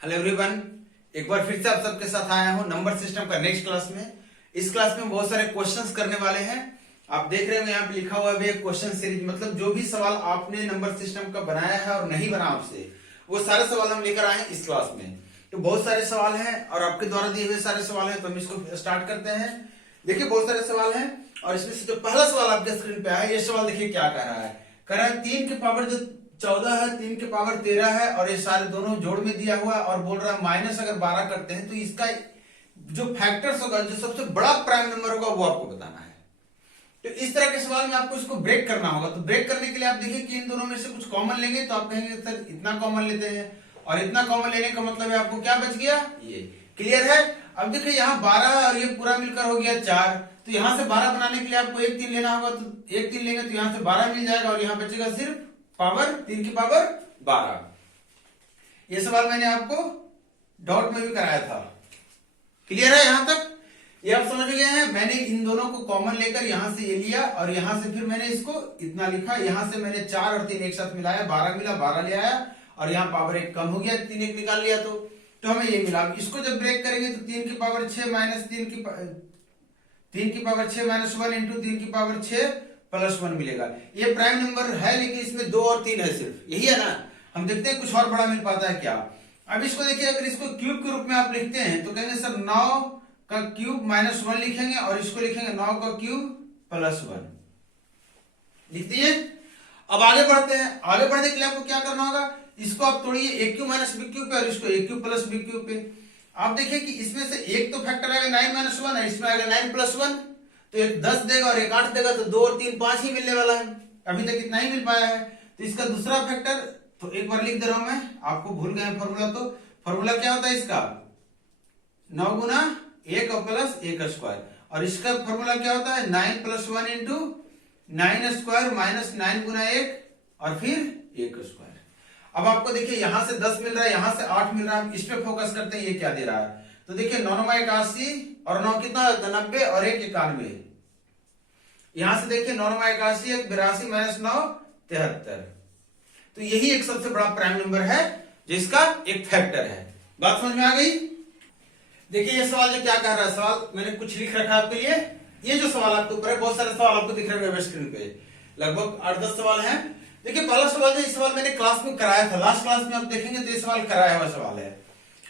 Hello everyone, एक बार फिर से आप सबके साथ आया हूं नंबर सिस्टम का नेक्स्ट क्लास में। इस क्लास में बहुत सारे क्वेश्चंस करने वाले हैं। आप देख रहे हो यहाँ पे लिखा हुआ है क्वेश्चन सीरीज, मतलब जो भी सवाल आपने नंबर सिस्टम का बनाया है और नहीं बना आपसे, वो सारे सवाल हम लेकर आए हैं इस क्लास में। तो बहुत सारे सवाल हैं और आपके द्वारा दिए हुए सारे सवाल हैं, तो हम इसको स्टार्ट करते हैं। देखिए बहुत सारे सवाल हैं और इसमें से जो पहला सवाल आपके स्क्रीन पे आया, ये सवाल देखिए क्या कह रहा है। कह रहा है 3 के पावर जो 14 है, 3 के पावर 13 है और ये सारे दोनों जोड़ में दिया हुआ है और बोल रहा है माइनस अगर 12 करते हैं तो इसका जो फैक्टर्स होगा, जो सबसे बड़ा प्राइम नंबर होगा, वो आपको बताना है। तो इस तरह के सवाल में आपको इसको ब्रेक करना होगा। तो ब्रेक करने के लिए आप देखिए कि इन दोनों में से कुछ कॉमन लेंगे, तो आप कहेंगे सर इतना कॉमन लेते हैं, और इतना कॉमन लेने का मतलब है आपको क्या बच गया, ये। क्लियर है? अब देखिए यहाँ 12 और ये पूरा मिलकर हो गया 4, तो यहां से 12 बनाने के लिए आपको 1 3 लेना होगा, तो 1 3 लेंगे तो यहां से 12 मिल जाएगा और यहाँ बचेगा सिर्फ पावर 3 की पावर 12। ये सवाल मैंने आपको डॉट में भी कराया था। क्लियर है यहां तक? ये आप समझ गए हैं। मैंने इन दोनों को कॉमन लेकर यहां से ये लिया और यहां से फिर मैंने इसको इतना लिखा, यहां से मैंने 4 और 3 एक साथ मिलाया, 12 मिला, 12 ले आया और यहाँ पावर 1 कम हो गया, 3 1 निकाल लिया, तो हमें ये मिला। इसको जब ब्रेक करेंगे तो 3 की पावर 6 माइनस 3 की पावर 6 माइनस 1 इंटू 3 की पावर 6 प्लस 1 मिलेगा। ये प्राइम नंबर है, लेकिन इसमें 2 और 3 है, सिर्फ यही है ना। हम देखते हैं कुछ और बड़ा मिल पाता है क्या। अब इसको देखिए, अगर इसको क्यूब के रूप में आप लिखते हैं तो कहेंगे सर 9 का क्यूब माइनस 1 लिखेंगे और इसको लिखेंगे 9 का क्यूब प्लस 1। लिख दिए। अब आगे बढ़ते हैं। आगे बढ़ने के लिए आपको क्या करना होगा, इसको आप तोड़िए ए क्यूब माइनस बी क्यूब पे और इसको ए क्यूब प्लस बी क्यूब पे। आप देखिए कि इसमें से एक तो फैक्टर आएगा 9 माइनस 1 और इसमें आएगा 9 प्लस 1, तो एक 10 देगा और एक 8 देगा, तो 2 और 3 5 ही मिलने वाला है। अभी तक इतना ही मिल पाया है। तो इसका दूसरा फैक्टर तो एक बार लिख दे रहा हूं मैं, आपको भूल गए फॉर्मूला। तो फॉर्मूला क्या होता है इसका, 9 गुना 1 प्लस 1 स्क्वायर, और इसका फॉर्मूला क्या होता है 9 प्लस 1 इंटू 9 स्क्वायर माइनस 9 गुना 1 और फिर 1 स्क्वायर। अब आपको देखिए यहां से 10 मिल रहा है, यहां से 8 मिल रहा है। इस पे फोकस करते हैं, ये क्या दे रहा है। तो देखिए 9 9 81 और 9 कितना 90 और 1 91। यहां से देखिए 9 9 81 1 82 माइनस 9 73। तो यही एक सबसे बड़ा प्राइम नंबर है जिसका एक फैक्टर है। बात समझ में आ गई? देखिए ये सवाल जो क्या कह रहा है, सवाल मैंने कुछ लिख रखा है आपके लिए। ये जो सवाल आपके ऊपर है, बहुत सारे सवाल आपको दिख रहे हैं स्क्रीन पे, लगभग 8-10 सवाल हैं। देखिए पहला सवाल जो, इस सवाल मैंने क्लास में कराया था, लास्ट क्लास में आप देखेंगे तो ये सवाल कराया हुआ सवाल है।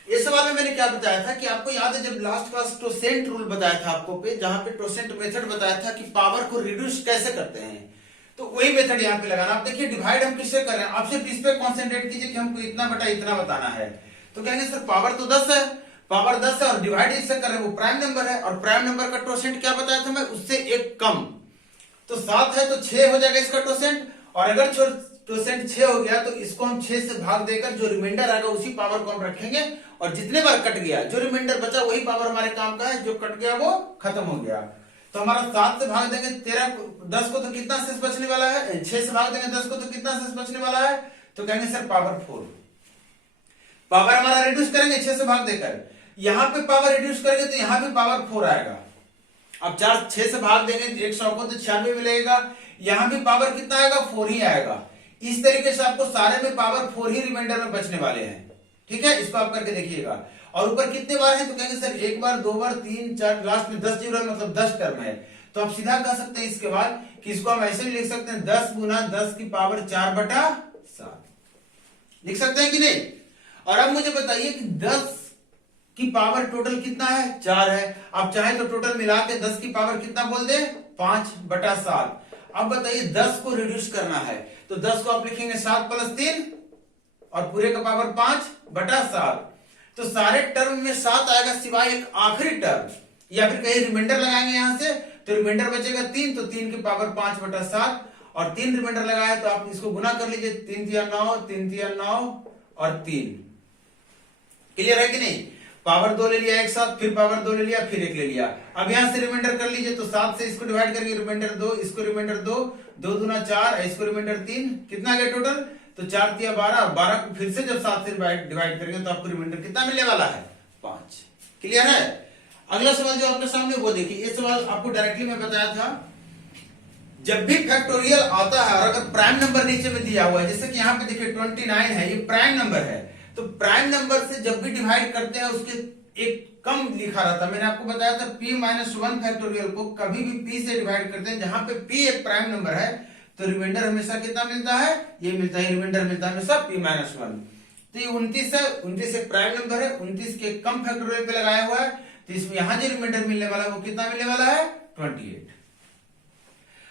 इस सवाल में मैंने क्या बताया था कि आपको याद है, जब लास्ट क्लास टोसेंट रूल बताया था आपको पे, जहां पे टोसेंट मेथड बताया था कि पावर को रिड्यूस कैसे करते हैं, तो वही मेथड यहाँ पे लगाना। आप देखिए डिवाइड हम किससे कर रहे हैं, आप सिर्फ इस पे कॉन्सेंट्रेट कीजिए कि हमको इतना बटा इतना बताना है। तो कहेंगे सर पावर तो 10 है, पावर 10 है और डिवाइड इससे कर रहे हैं, वो प्राइम नंबर है और प्राइम नंबर का टोसेंट क्या बताया था मैं, उससे एक कम। तो 7 है तो 6 हो जाएगा इसका टोसेंट, और अगर टोसेंट 6 हो गया तो इसको हम 6 से भाग देकर जो रिमाइंडर आएगा उसी पावर को हम रखेंगे, और जितने बार कट गया जो रिमाइंडर बचा वही पावर हमारे काम का है, जो कट गया वो खत्म हो गया। तो हमारा 7 से भाग देंगे 10 को तो कितना शेष बचने वाला है, 6 से भाग देंगे 10 को तो कितना शेष बचने वाला है, तो कहेंगे सर पावर 4। पावर हमारा रिड्यूस करेंगे 6 से भाग देकर, यहां पे पावर रिड्यूस करेंगे तो यहां भी पावर 4 आएगा। अब 6 से भाग देंगे 100 को तो 96 मिलेगा, यहां भी पावर कितना आएगा 4 ही आएगा। इस तरीके से आपको सारे में पावर 4 ही रिमाइंडर में बचने वाले हैं। ठीक है, इसको आप करके देखिएगा। और ऊपर कितने बार है, तो कहेंगे सर 1 बार 2 बार 3 4, लास्ट में 10 जीरो है, मतलब 10 टर्म है। तो आप सीधा कह सकते हैं इसके बाद कि इसको हम ऐसे भी लिख सकते हैं 10 गुना 10 की पावर 4 बटा 7 लिख सकते हैं कि नहीं। और अब मुझे बताइए कि 10 की पावर टोटल कितना है, 4 है। आप चाहे तो टोटल मिला के 10 की पावर कितना बोल दे, 5 बटा 7। अब बताइए 10 को रिड्यूस करना है, तो 10 को आप लिखेंगे 7 प्लस 3 और पूरे का पावर 5 बटा 7। तो सारे टर्म में 7 आएगा सिवाय एक आखिरी टर्म, या फिर कहीं रिमाइंडर लगाएंगे यहां से, तो रिमाइंडर बचेगा 3, तो 3 की पावर 5 बटा 7 और 3 रिमाइंडर लगाया तो आप इसको गुना कर लीजिए, 3 तिया 9, 3 तिया 9 और 3। क्लियर है कि नहीं। पावर 2 ले लिया एक साथ, फिर पावर 2 ले लिया, फिर 1 ले लिया। अब यहां से रिमाइंडर कर लीजिए, तो 7 से इसको डिवाइड करेंगे, रिमाइंडर 2, इसको रिमाइंडर 2, 2 दूना 4, इसको रिमाइंडर 3, कितना गया टोटल, तो 4 तिया 12, 12 को फिर से जब 7 से डिवाइड करेंगे तो आपको रिमाइंडर कितना मिलने वाला है, 5। क्लियर है। अगला सवाल जो आपके सामने वो देखिए, ये सवाल आपको डायरेक्टली मैं बताया था, जब भी फैक्टोरियल आता है और अगर प्राइम नंबर नीचे में दिया हुआ है, जैसे कि यहाँ पे देखिए 29 है, ये प्राइम नंबर है, तो प्राइम नंबर से जब भी डिवाइड करते हैं उसके एक कम लिखा रहता है। मैंने आपको बताया था p-1 फैक्टोरियल को कभी भी p से डिवाइड करते हैं, जहां पे p एक प्राइम नंबर है तो रिमाइंडर हमेशा कितना मिलता है, ये मिलता है, रिमाइंडर मिलता है हमेशा p-1। तो ये 29 है, 29 एक प्राइम नंबर है, 29 के कम फैक्टोरियल पे लगाया हुआ है, तो इसमें यहां जो रिमाइंडर मिलने वाला है वो कितना मिलने वाला है, 28।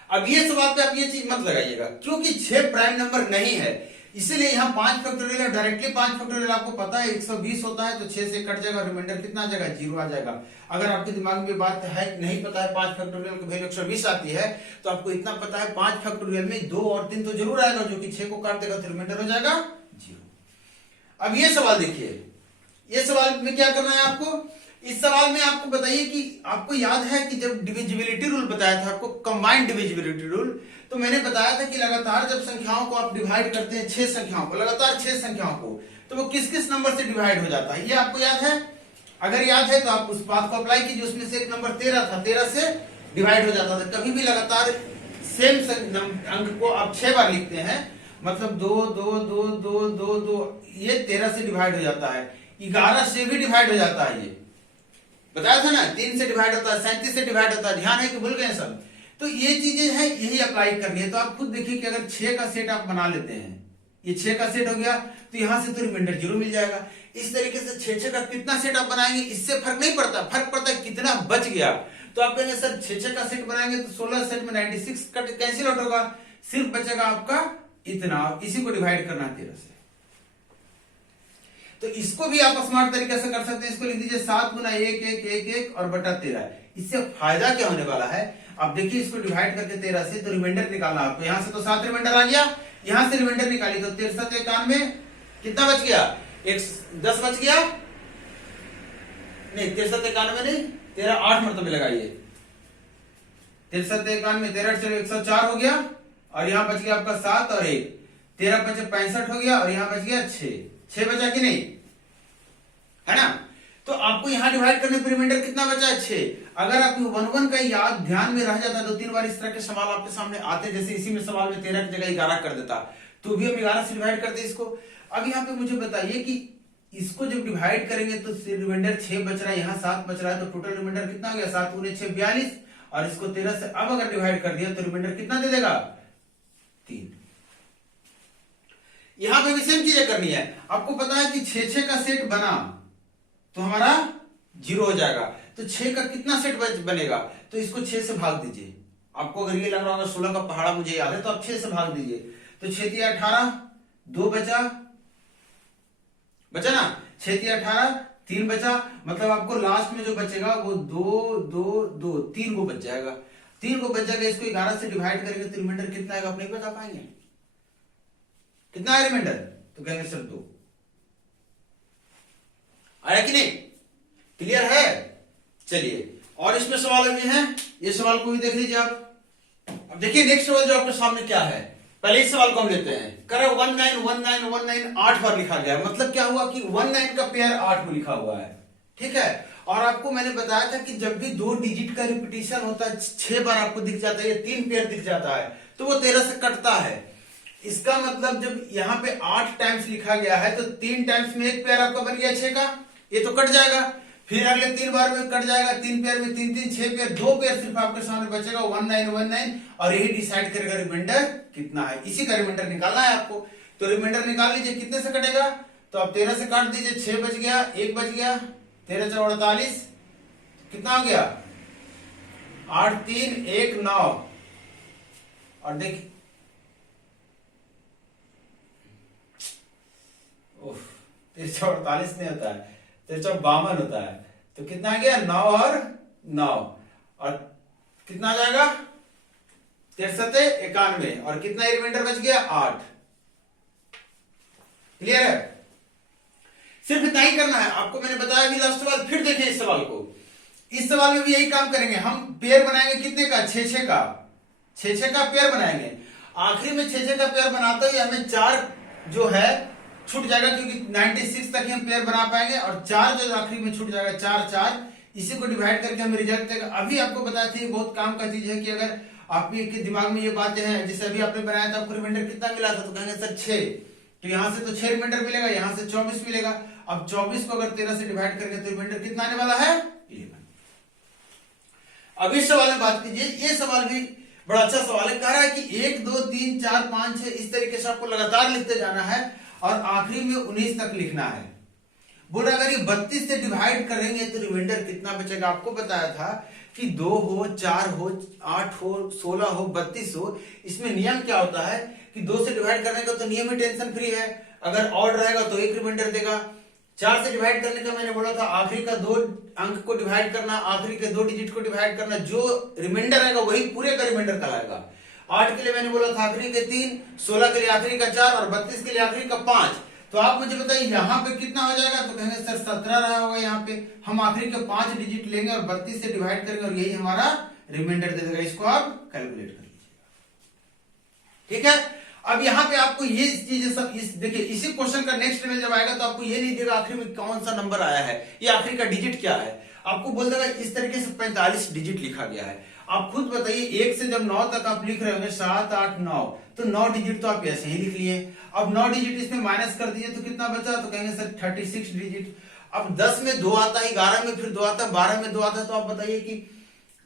अब ये सवाल पे आप ये चीज मत लगाइएगा, क्योंकि 6 प्राइम नंबर नहीं है, इसीलिए यहाँ 5 फैक्टोरियल है, डायरेक्टली 5 फैक्टोरियल आपको पता है 120 होता है, तो 6 से कट जाएगा, रिमाइंडर कितना आ जाएगा, 0 आ जाएगा। अगर आपके दिमाग में बात है नहीं पता है 5 फैक्टोरियल की वैल्यू 120 आती है, तो आपको इतना पता है 5 फैक्टोरियल में 2 और 3 तो जरूर आएगा, जो कि 6 को काट देगा तो रिमाइंडर हो जाएगा 0। अब ये सवाल देखिए, ये सवाल में क्या करना है आपको, इस सवाल में आपको बताइए कि आपको याद है कि जब डिविजिबिलिटी रूल बताया था आपको, कंबाइंड डिविजिबिलिटी रूल, तो मैंने बताया था कि लगातार जब संख्याओं को आप डिवाइड करते हैं, 6 संख्याओं को, लगातार 6 संख्याओं को, तो वो किस किस नंबर से डिवाइड हो जाता है, ये आपको याद है? अगर याद है तो आप उस बात को अप्लाई कीजिए, उसमें से एक नंबर 13 था, 13 से डिवाइड हो जाता था। कभी भी लगातार सेम अंक को आप 6 बार लिखते हैं, मतलब 2 2 2 2 2 2, ये 13 से डिवाइड हो जाता है, 11 से भी डिवाइड हो जाता है, ये बताया था ना, 3 से डिवाइड होता है, 37 से डिवाइड होता है, ध्यान है कि भूल गए सब? तो ये चीजें हैं, यही अप्लाई करनी है। तो आप खुद देखिए कि अगर 6 का सेट आप बना लेते हैं, ये 6 का सेट हो गया, तो यहां से तो रिमाइंडर 0 मिल जाएगा। इस तरीके से 6 का कितना सेट आप बनाएंगे, इससे फर्क नहीं पड़ता, फर्क पड़ता है कितना बच गया। तो आप कहेंगे सर 6 का सेट बनाएंगे तो 16 सेट में 96 कट कैंसिल आउट होगा, सिर्फ बचेगा आपका इतना, इसी को डिवाइड करना 13 से। तो इसको भी आप स्मार्ट तरीके से कर सकते हैं, इसको लिख दीजिए 7 गुना 1 1 1 1 और बटा 13। इससे फायदा क्या होने वाला है, अब देखिए इसको डिवाइड करके 13 से, तो रिमाइंडर निकालना आपको, यहां से तो 7 रिमाइंडर आ गया, यहां से रिमाइंडर निकाली तो 63 91 कितना बच गया, 10 बच गया, नहीं 63 91 नहीं, 13 8 मरतबे लगाइए, 63 91 13 चलो 104 हो गया, और यहां बच गया आपका 7 और 1, 13 5 65 हो गया, और यहां बच गया 6 बचा कि नहीं, है ना? तो आपको यहां डिवाइड करने पर रिमाइंडर कितना बचा है, 6। अगर आपको 1 1 का याद ध्यान में रह जाता, 2-3 बार इस तरह के सवाल आपके सामने आते, जैसे इसी में सवाल में 13 की जगह 11 कर देता, तो भी हम 11 से डिवाइड करते इसको। अब यहाँ पे मुझे बताइए कि इसको जब डिवाइड करेंगे तो रिमाइंडर 6 बच रहा है, यहाँ 7 बच रहा है, तो टोटल रिमाइंडर कितना हो गया, 7 गुने 6 42, और इसको 13 से अब अगर डिवाइड कर दिया तो रिमाइंडर कितना दे देगा, 3। यहां पे भी सेम चीजें करनी है। आपको पता है कि 6 का सेट बना तो हमारा 0 हो जाएगा, तो 6 का कितना सेट बनेगा, तो इसको 6 से भाग दीजिए। आपको अगर ये लग रहा होगा 16 का पहाड़ा मुझे याद है, तो आप 6 से भाग दीजिए, तो 6 3 18, 2 बचा ना, 6 3 18, 3 बचा, मतलब आपको लास्ट में जो बचेगा वो 2 2 2 3 को बच जाएगा, 3 को बच जाएगा। इसको 11 से डिवाइड करेंगे तो रिमाइंडर कितना आएगा, आप नहीं बता पाएंगे, कितना है रिमाइंडर, तो कहेंगे सर 2 आया कि नहीं, क्लियर है? चलिए, और इसमें सवाल अभी है, ये सवाल को भी देख लीजिए आप। अब देखिए नेक्स्ट सवाल जो आपके सामने क्या है, पहले इस सवाल को हम लेते हैं। करें 191919 8 बार लिखा गया है, मतलब क्या हुआ कि 19 का पेयर 8 में लिखा हुआ है, ठीक है। और आपको मैंने बताया था कि जब भी 2 डिजिट का रिपीटिशन होता है, 6 बार आपको दिख जाता है, 3 पेयर दिख जाता है, तो वो 13 से कटता है। इसका मतलब जब यहाँ पे 8 टाइम्स लिखा गया है, तो 3 टाइम्स में एक पेयर आपका बन गया 6 का, ये तो कट जाएगा, फिर अगले 3 बार में कट जाएगा, 3 पेयर में 3 3 6 पेयर, 2 पेयर सिर्फ आपके सामने बचेगा 1919, और यही डिसाइड करेगा रिमाइंडर कितना है, इसी का रिमाइंडर निकालना है आपको। तो रिमाइंडर निकाल लीजिए, कितने से कटेगा, तो आप 13 से काट दीजिए, 6 बच गया, 1 बच गया, 13 4 48, कितना हो गया, 8 3 1 9, और देखिए 48 नहीं होता है, 52 होता है, तो कितना आ गया, 9 और 9, और कितना आ जाएगा, 63 91, और कितना रिमाइंडर बच गया, 8। क्लियर है? सिर्फ इतना ही करना है आपको, मैंने बताया कि लास्ट सवाल। फिर देखिए इस सवाल को, इस सवाल में भी यही काम करेंगे हम, पेयर बनाएंगे कितने का, 6 का, 6 का पेयर बनाएंगे। आखिरी में 6 का पेयर बनाते हुए हमें 4 जो है छूट जाएगा, क्योंकि 96 तक ही हम पेयर बना पाएंगे, और 4 जो आखिरी में छूट जाएगा, 4 4, इसी को डिवाइड करके हमें रिजल्ट देगा। अभी आपको बताया था, ये बहुत काम का चीज है कि अगर आपके दिमाग में ये बातें हैं, जैसे अभी आपने बनाया था, आपको रिमाइंडर कितना मिला था, तो कहेंगे सर 6, तो यहाँ से तो 6 रिमाइंडर मिलेगा, यहाँ से 24 मिलेगा। अब 24 को अगर 13 से डिवाइड करेंगे तो रिमाइंडर कितना आने वाला है? 11। अब इस सवाल में बात कीजिए, ये सवाल भी बड़ा अच्छा सवाल है। कह रहा है कि 1 2 3 4 5 6 इस तरीके से आपको लगातार लिखते जाना है और आखिरी में 19 तक लिखना है। बोला अगर ये 32 से डिवाइड करेंगे तो रिमाइंडर कितना बचेगा? आपको बताया था कि 2 हो, 4 हो, 8 हो, 16 हो, 32 हो। इसमें नियम क्या होता है कि 2 से डिवाइड करने का तो नियम ही टेंशन फ्री है। अगर ऑड रहेगा तो 1 रिमाइंडर देगा। 4 से डिवाइड करने का मैंने बोला था आखिरी का 2 अंक को डिवाइड करना, आखिरी के 2 डिजिट को डिवाइड करना, जो रिमाइंडर आएगा वही पूरे का रिमाइंडर कहलाएगा। 8 के लिए मैंने बोला था आखिरी के 3, 16 के लिए आखिरी का 4 और 32 के लिए आखिरी का 5। तो आप मुझे बताइए यहाँ पे कितना हो जाएगा? तो कहेंगे सर 17 रहा होगा। यहाँ पे हम आखिरी के 5 डिजिट लेंगे और 32 से डिवाइड करेंगे और यही हमारा रिमाइंडर दे देगा। इसको आप कैलकुलेट कर लीजिएगा, ठीक है। अब यहाँ पे आपको ये चीजें सब देखिए, इसी क्वेश्चन का नेक्स्ट लेवल जब आएगा तो आपको ये नहीं देगा आखिरी में कौन सा नंबर आया है, ये आखिरी का डिजिट क्या है। आपको बोल देगा इस तरीके से 45 डिजिट लिखा गया है। आप खुद बताइए 1 से जब 9 तक आप लिख रहे होंगे 7 8 9, तो 9 डिजिट तो आप ऐसे ही लिख लिए। अब 9 डिजिट इसमें माइनस कर दीजिए तो कितना बचा? तो कहेंगे सर 36 डिजिट। अब 10 में 2 आता है, 11 में फिर 2 आता है, 12 में 2 आता है, तो आप बताइए कि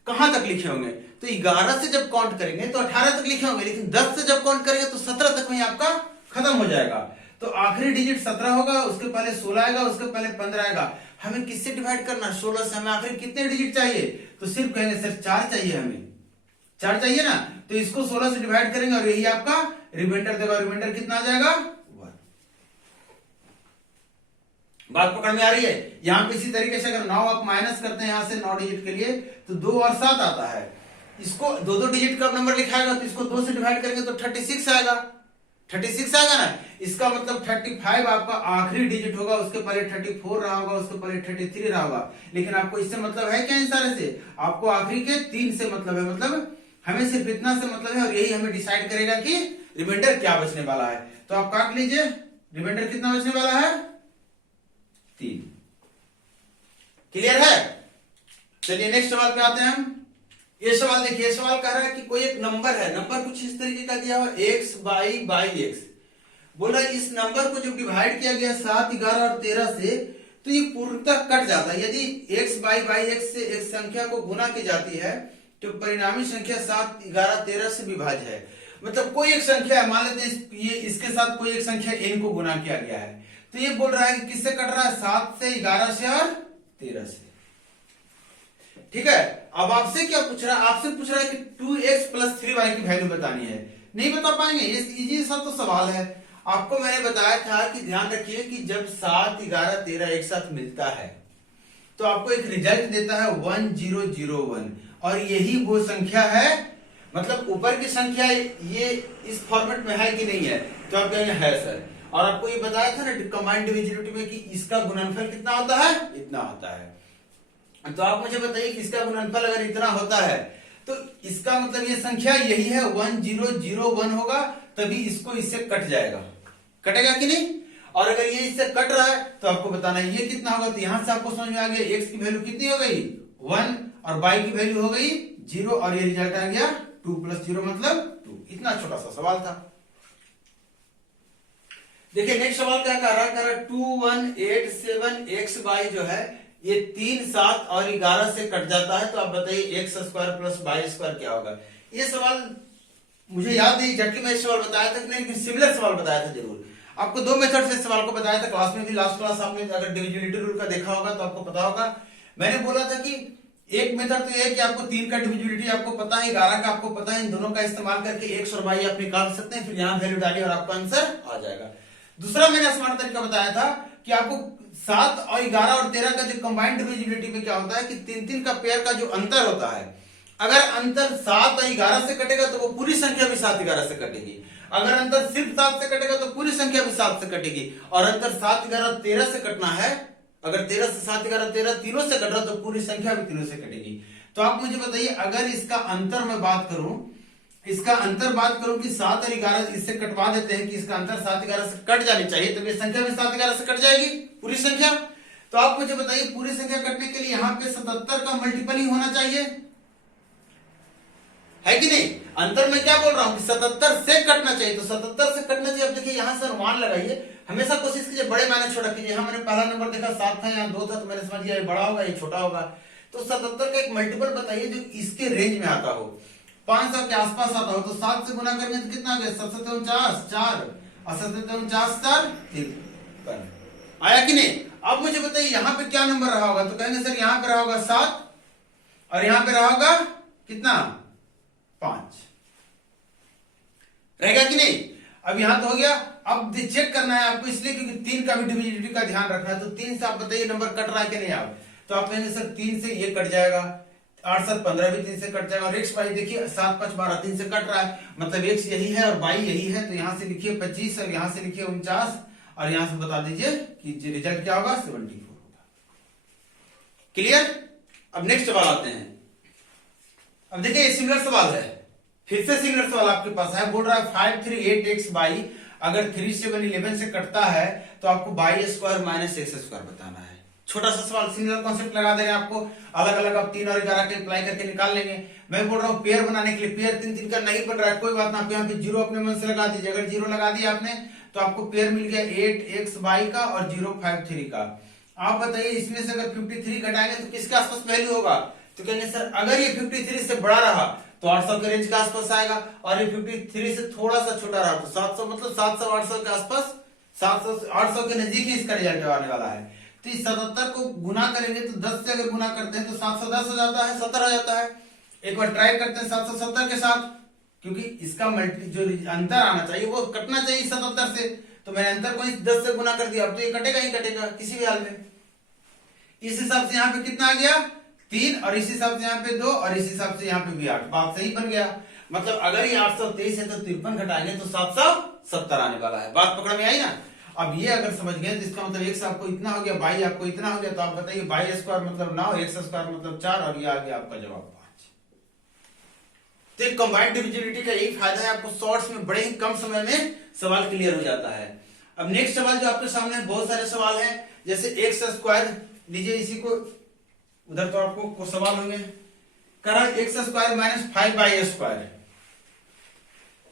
कहां तक लिखे होंगे? तो 11 से जब काउंट करेंगे तो 18 तक लिखे होंगे, लेकिन 10 से जब काउंट करेंगे तो 17 तक में आपका खत्म हो जाएगा। तो आखिरी डिजिट 17 होगा, उसके पहले 16 आएगा, उसके पहले 15 आएगा। हमें किससे डिवाइड करना? 16 से। हमें आखिर कितने डिजिट चाहिए? तो सिर्फ कहेंगे सर 4 चाहिए, हमें 4 चाहिए ना। तो इसको 16 से डिवाइड करेंगे और यही आपका रिमाइंडर देगा। रिमाइंडर कितना आ जाएगा? 1। बात पकड़ में आ रही है? यहां पे इसी तरीके से अगर 9 आप माइनस करते हैं यहां से 9 डिजिट के लिए तो 2 और 7 आता है। इसको 2 डिजिट का नंबर लिखाएगा तो इसको 2 से डिवाइड करेंगे तो 36 आएगा। 36 आएगा ना। इसका मतलब 35 आपका आखिरी डिजिट होगा, उसके पहले 34 रहा होगा, उसके पहले 33 रहा होगा। लेकिन आपको इससे मतलब है क्या? इन सारे से आपको आखिरी के 3 से मतलब है, मतलब हमें सिर्फ इतना से मतलब है और यही हमें डिसाइड करेगा कि रिमाइंडर क्या बचने वाला है। तो आप काट लीजिए, रिमाइंडर कितना बचने वाला है? 3। क्लियर है? चलिए नेक्स्ट सवाल पे आते हैं हम। ये सवाल देखिए, सवाल कह रहा है कि कोई एक नंबर है, नंबर कुछ इस तरीके का दिया हुआ x बाई x। बोला इस नंबर को जब डिवाइड किया गया 7 11 और 13 से तो ये पूर्णतः कट जाता है। यदि x बाई x से एक संख्या को गुना की जाती है तो परिणामी संख्या 7 11 13 से विभाज्य है। मतलब कोई एक संख्या है, मान लेते हैं ये इसके साथ कोई एक संख्या n को गुना किया गया है, तो ये बोल रहा है कि किससे कट रहा है? 7 से 11 से और 13 से। ठीक है। अब आपसे क्या पूछ रहा है? आपसे पूछ रहा है कि 2x + 3y की वैल्यू बतानी है। नहीं बता पाएंगे, ये इजी सा तो सवाल है। आपको मैंने बताया था कि ध्यान रखिए कि जब 7 11 13 एक साथ मिलता है तो आपको एक रिजल्ट देता है 1001 और यही वो संख्या है। मतलब ऊपर की संख्या ये इस फॉर्मेट में है कि नहीं है? तो आप कहेंगे है सर। और आपको ये बताया था ना कंबाइंड डिविजिबिलिटी में कि इसका गुणनफल कितना होता है? इतना होता है। तो आप मुझे बताइए कि इसका गुणनफल अगर इतना होता है तो इसका मतलब ये संख्या यही है 1001 होगा, तभी इसको इससे कट जाएगा। कटेगा कि नहीं? और अगर ये इससे कट रहा है तो आपको बताना है ये कितना होगा। तो यहां से आपको समझ में आ गया x की वैल्यू कितनी हो गई? 1 और y की वैल्यू हो गई 0 और ये रिजल्ट आ गया 2 + 0 मतलब 2। इतना छोटा सा सवाल था। देखिए नेक्स्ट सवाल क्या कर रहा है? 2187x जो है ये 3 7 और 11 से कट जाता है, तो आप बताइए x² + y² क्या होगा। ये सवाल मुझे याद नहीं एग्जैक्टली मैं सवाल बताया था कि नहीं, लेकिन सिमिलर सवाल बताया था जरूर। आपको 2 मेथड से सवाल को बताया था क्लास में भी। लास्ट क्लास आपने अगर डिविजिबिलिटी रूल का देखा होगा तो आपको पता होगा। मैंने बोला था कि एक मेथड तो ये है कि आपको 3 का डिविजिबिलिटी आपको पता है, 11 का आपको पता है, इन दोनों का इस्तेमाल करके x और y आप निकाल सकते हैं, फिर यहाँ वैल्यू डालिए और आपका आंसर आ जाएगा। दूसरा मैंने स्मार्ट तरीका बताया था कि आपको 7 और 11 और 13 का जो कंबाइंड डिविजिबिलिटी में क्या होता है कि 3 का पेयर का जो अंतर होता है, अगर अंतर 7 और 11 से कटेगा तो वो पूरी संख्या भी 7 11 से कटेगी। अगर अंतर सिर्फ 7 से कटेगा तो पूरी संख्या भी 7 से कटेगी। और अंतर 7 11 13 से कटना है, अगर 13 से 7 11 13 तीनों से कट रहा तो पूरी संख्या भी तीनों से कटेगी। तो आप मुझे बताइए अगर इसका अंतर मैं बात करूं, इसका अंतर बात करूं कि 7 और 11 इससे कटवा देते हैं कि इसका अंतर 7 11 से कट जानी चाहिए, तो ये संख्या भी 7 11 से कट जाएगी पूरी संख्या। तो आप मुझे बताइए पूरी संख्या कटने के लिए यहाँ पे 77 का मल्टीपल ही होना चाहिए। है कि नहीं? अंतर मैं क्या बोल रहा हूं कि 77 से कटना चाहिए, तो 77 से कटना चाहिए। अब देखिए यहां से अनुमान लगाइए, हमेशा कोशिश कीजिए बड़े माइनस छोटा कीजिए। यहाँ मैंने पहला नंबर देखा 7 था, यहाँ 2 था, तो मैंने समझ लिया ये बड़ा होगा ये छोटा होगा। तो 77 का एक मल्टीपल बताइए जो इसके रेंज में आता हो, 500 के आसपास आता हो। तो 7 से गुना करेंगे तो कितना आ गया? 7 7 49 4 और 7 7 49 53 आया कि नहीं? अब मुझे बताइए यहाँ पे क्या नंबर रहा होगा? तो कहेंगे सर यहाँ पे रहा होगा 7 और यहाँ पे रहा होगा कितना? 5 रहेगा कि नहीं? अब यहां तो हो गया। अब चेक करना है आपको, इसलिए क्योंकि 3 का भी डिविजिबिलिटी का ध्यान रखना है। तो 3 से आप बताइए नंबर कट रहा है कि नहीं? आप तो आप कहेंगे सर 3 से ये कट जाएगा, 8 7 15 भी 3 से कट जाएगा। और x y देखिए 7 5 12 3 से कट रहा है, मतलब x यही है और y यही है। तो यहां से लिखिए 25 और यहां से लिखिए 49 और यहां से बता दीजिए कि रिजल्ट क्या होगा? 74 होगा। क्लियर? अब नेक्स्ट सवाल आते हैं। अब देखिए सिमिलर सवाल है, फिर से सिमिलर सवाल आपके पास है। बोल रहा है 5 3 8 x y अगर 3 7 11 से कटता है तो आपको y square minus x square बताना है। छोटा सा सवाल, सिमिलर कॉन्सेप्ट लगा दे रहे हैं आपको, अलग अलग आप 3 और 11 के अप्लाई करके निकाल लेंगे। मैं बोल रहा हूँ पेयर बनाने के लिए, पेयर 3 3 का नहीं बन रहा है, कोई बात ना, आप यहाँ पे 0 अपने मन से लगा दीजिए। अगर 0 लगा दिया आपने तो आपको पेयर मिल गया 8 x y का और 0 5 3 का। आप बताइए इसमें से अगर 53 घटाएंगे तो किसके आसपास वैल्यू होगा? तो कहेंगे सर अगर ये 53 से बड़ा रहा तो 800 के रेंज के आसपास आएगा, और ये 53 से थोड़ा सा छोटा रहा तो 700, मतलब 700 800 के आसपास, 700 800 के नजदीक ही इसका रिजल्ट आने वाला है। तो इस 77 को गुना करेंगे तो 10 से अगर गुना करते हैं तो 710 हो जाता है, 70 हो जाता है। एक बार ट्राई करते हैं 770 के साथ, क्योंकि इसका मल्टी जो अंतर आना चाहिए वो कटना चाहिए 77 से। तो मैंने अंतर को 10 से गुना कर दिया, अब तो ये कटेगा ही कटेगा किसी भी हाल में। इस हिसाब से यहाँ पे कितना आ गया? 3, और इस हिसाब से यहाँ पे 2, और इस हिसाब से यहाँ पे भी 8। बात सही बन गया। मतलब अगर ये 823 है तो 53 घटाएंगे तो 770 आने वाला है। बात पकड़ में आई ना? अब ये अगर समझ गए तो इसका मतलब x आपको इतना हो गया, y आपको इतना हो गया, तो आप बताइए y स्क्वायर मतलब 9, x स्क्वायर मतलब 4, और ये आ गया आपका जवाब 5। तो कंबाइंड डिविजिबिलिटी का यही फायदा है, आपको शॉर्ट्स में बड़े ही कम समय में सवाल क्लियर हो जाता है। अब नेक्स्ट सवाल जो आपके सामने, बहुत सारे सवाल हैं, जैसे x स्क्वायर लीजिए, इसी को उधर तो आपको सवाल होंगे, करा x square minus 5y square.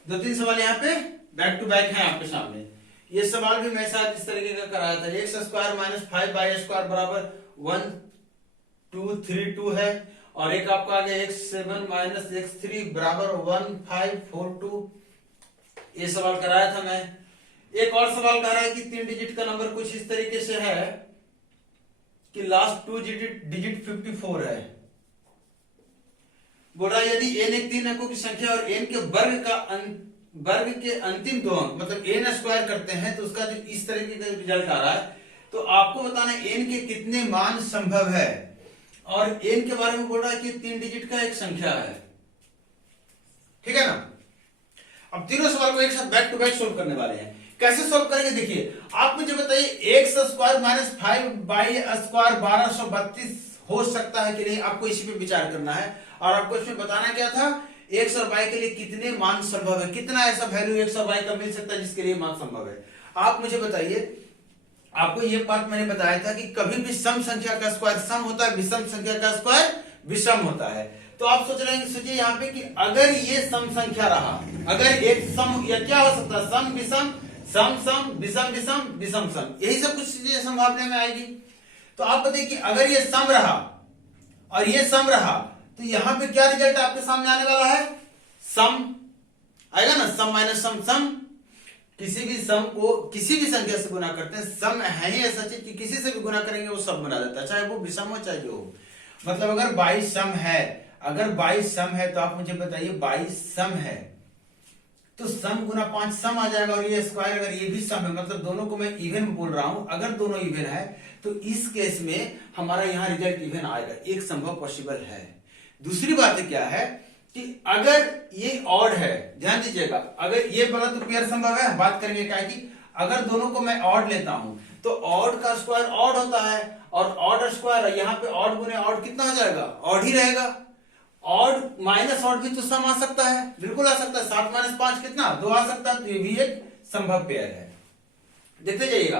2-3 सवाल यहाँ पे बैक टू बैक है आपके सामने। ये सवाल भी मैं शायद इस तरीके का कराया था, x square minus 5y square बराबर 1 2 3 2 है, और एक आपका आ गया x7 माइनस x3 बराबर 1 5 4 2। ये सवाल कराया था मैं। एक और सवाल कह रहा है कि 3 डिजिट का नंबर कुछ इस तरीके से है कि लास्ट 2 डिजिट 54 है। बोल रहा है यदि n एक 3 अंकों की संख्या और n के वर्ग के अंतिम 2 अंक मतलब n स्क्वायर करते हैं तो उसका जो इस तरीके का रिजल्ट आ रहा है, तो आपको बताना है n के कितने मान संभव है। और n के बारे में बोल रहा है कि 3 डिजिट का एक संख्या है, ठीक है ना? अब तीनों सवाल को एक साथ बैक टू बैक सोल्व करने वाले हैं। कैसे सोल्व करेंगे देखिए, आप मुझे बताइए x square minus 5y square 1232 हो सकता है कि नहीं, आपको इसी पे विचार करना है। और आपको इसमें बताना क्या था, x और y के लिए कितने मान संभव है, कितना ऐसा वैल्यू x और y का मिल सकता है जिसके लिए मान संभव है। आप मुझे बताइए, आपको ये बात मैंने बताया था कि कभी भी सम संख्या का स्क्वायर सम होता है, विषम संख्या का स्क्वायर विषम होता है। तो आप सोच रहे हैं, सोचिए यहाँ पे कि अगर ये सम संख्या रहा, अगर एक सम, या क्या हो सकता है, सम विषम, सम सम, विषम विषम, विषम सम, यही सब कुछ चीजें संभावना में आएगी। तो आप बताइए कि अगर ये सम रहा और ये सम रहा तो यहां पे क्या रिजल्ट आपके सामने आने वाला है? सम आएगा ना, सम माइनस सम सम। किसी भी सम को किसी भी संख्या से गुना करते हैं, सम है ही ऐसा चीज कि किसी से भी गुना करेंगे वो सब बना देता है, चाहे वो विषम हो चाहे जो हो। मतलब अगर 22 सम है, अगर 22 सम है तो आप मुझे बताइए 22 सम है तो सम गुना 5 सम आ जाएगा, और ये स्क्वायर अगर ये भी सम है, मतलब दोनों को मैं इवन बोल रहा हूं, अगर दोनों इवन है तो इस केस में हमारा यहां रिजल्ट इवन आएगा, एक संभव पॉसिबल है। दूसरी बात क्या है कि अगर ये ऑड है, ध्यान दीजिएगा, अगर ये बोला तो पेयर संभव है, बात करेंगे क्या कि अगर दोनों को मैं ऑड लेता हूं तो ऑड का स्क्वायर ऑड होता है, और ऑड स्क्वायर यहाँ पे ऑड गुने ऑड कितना हो जाएगा, ऑड ही रहेगा। ऑड माइनस ऑड भी तो सम आ सकता है, बिल्कुल आ सकता है, 7 - 5 कितना 2 आ सकता है, तो ये भी एक संभव पेयर है। देखते जाइएगा।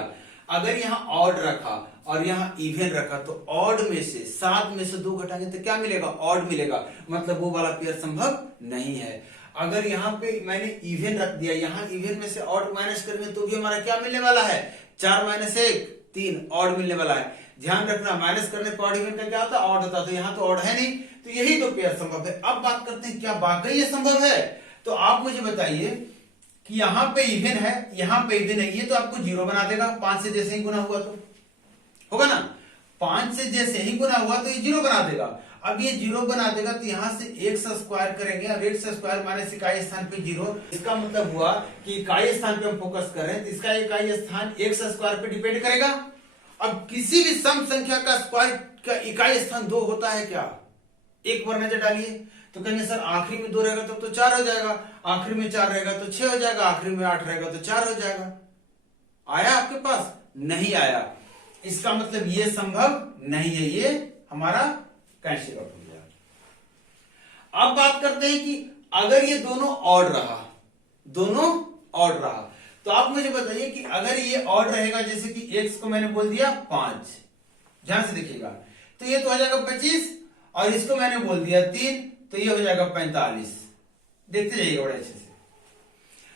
अगर यहाँ ऑड रखा और यहाँ इवन रखा तो ऑड में से 7 में से 2 घटाएंगे तो क्या मिलेगा? ऑड मिलेगा, मतलब वो वाला पेयर संभव नहीं है। अगर यहाँ पे मैंने इवन रख दिया, यहाँ इवन में से ऑड माइनस करेंगे तो भी हमारा क्या मिलने वाला है? 4 माइनस 1 3 ऑड मिलने वाला है। ध्यान रखना, माइनस करने पर ऑड इवन का क्या होता है? ऑड होता है। तो यहाँ तो ऑड है नहीं, तो यही तो पेयर संभव है। अब बात करते हैं क्या वाकई ये संभव है? तो आप मुझे बताइए कि यहाँ पे इवन है, यहाँ पे इवन है, ये तो आपको 0 बना देगा। 5 से जैसे ही गुना हुआ तो होगा ना, 5 से जैसे ही गुना हुआ तो ये 0 बना देगा। अब ये 0 बना देगा तो यहां से x स्क्वायर करेंगे और x स्क्वायर माइनस इकाई स्थान पे 0। इसका मतलब हुआ कि इकाई स्थान पे हम फोकस कर रहे हैं तो इसका इकाई स्थान x स्क्वायर पे डिपेंड करेगा। अब किसी भी सम संख्या का स्क्वायर का इकाई स्थान 2 होता है क्या? एक पर नजर डालिए तो कहेंगे सर आखिरी में 2 रहेगा तो 4 हो जाएगा, आखिरी में 4 रहेगा तो 6 हो जाएगा, आखिरी में 8 रहेगा तो 4 हो जाएगा। आया आपके पास? नहीं आया। इसका मतलब ये संभव नहीं है, ये हमारा कैंसिल आउट हो गया। अब बात करते हैं कि अगर ये दोनों ऑड रहा, दोनों ऑड रहा, तो आप मुझे बताइए कि अगर ये ऑड रहेगा, जैसे कि x को मैंने बोल दिया 5, ध्यान से देखिएगा, तो ये तो हो जाएगा 25 और इसको मैंने बोल दिया 3 तो ये हो जाएगा 45। देखते जाइएगा बड़े अच्छे से।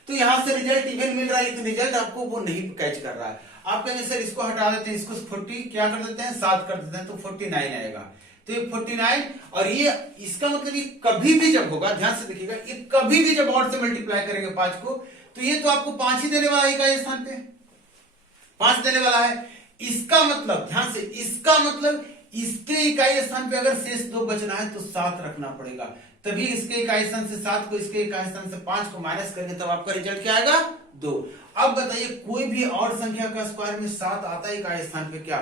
तो यहां से रिजल्ट इवन मिल रहा है, लेकिन रिजल्ट आपको वो नहीं कैच कर रहा है। आप कहेंगे सर इसको हटा देते हैं, इसको 40 क्या कर देते हैं 7 कर देते हैं तो 49 आएगा। तो ये 49 और ये इसका मतलब ये कभी भी जब होगा, ध्यान से देखिएगा, ये कभी भी जब ऑड से मल्टीप्लाई करेंगे 5 को तो ये तो आपको 5 ही देने वाला है, इकाई स्थान पे 5 देने वाला है। इसका मतलब ध्यान से, इसका मतलब इसके इकाई स्थान पे अगर शेष 2 बचना है तो 7 रखना पड़ेगा, तभी इसके इकाई स्थान से 7 को, इसके इकाई स्थान से 5 को माइनस करेंगे तब आपका रिजल्ट क्या आएगा? 2। अब बताइए कोई भी और संख्या का स्क्वायर में 7 आता है इकाई स्थान पे क्या?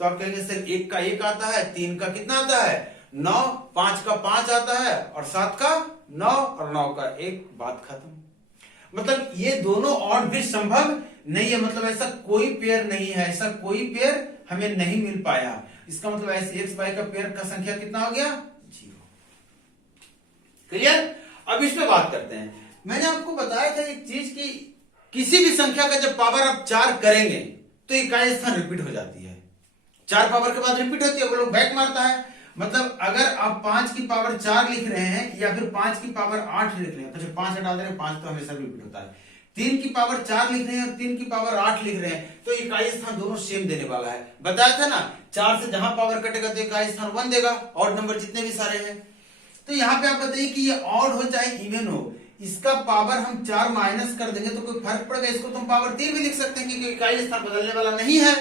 तो आप कहेंगे सर 1 का 1 आता है, 3 का कितना आता है 9, 5 का 5 आता है और 7 का 9 और 9 का 1, बात खत्म। मतलब ये दोनों ऑड भी संभव नहीं है, मतलब ऐसा कोई पेयर नहीं है, ऐसा कोई पेयर हमें नहीं मिल पाया। इसका मतलब ऐसे x y का पेयर का संख्या कितना हो गया? 0। क्लियर? अब इस पे बात करते हैं। मैंने आपको बताया था एक चीज की किसी भी संख्या का जब पावर आप 4 करेंगे तो इकाई स्थान रिपीट हो जाती है। 4 पावर के बाद रिपीट होती है, वो लोग बैक मारता है। मतलब अगर आप 5 की पावर 4 लिख रहे हैं या फिर 5 की पावर 8 लिख रहे हैं तो जब 5 हटा दे रहे हैं 5 तो हमेशा रिपीट होता है। 3 की पावर 4 लिख रहे हैं और 3 की पावर 8 लिख रहे हैं तो इकाई स्थान दोनों सेम देने वाला है। बताया था ना, 4 से जहां पावर कटेगा तो इकाई स्थान 1 देगा, ऑड नंबर जितने भी सारे हैं। तो यहाँ पे आप बताइए कि ये ऑड हो चाहे इवन हो, इसका पावर हम 4 माइनस कर देंगे तो कोई फर्क पड़ेगा? इसको तुम पावर 3 भी लिख सकते हैं क्योंकि इकाई स्थान बदलने वाला नहीं है,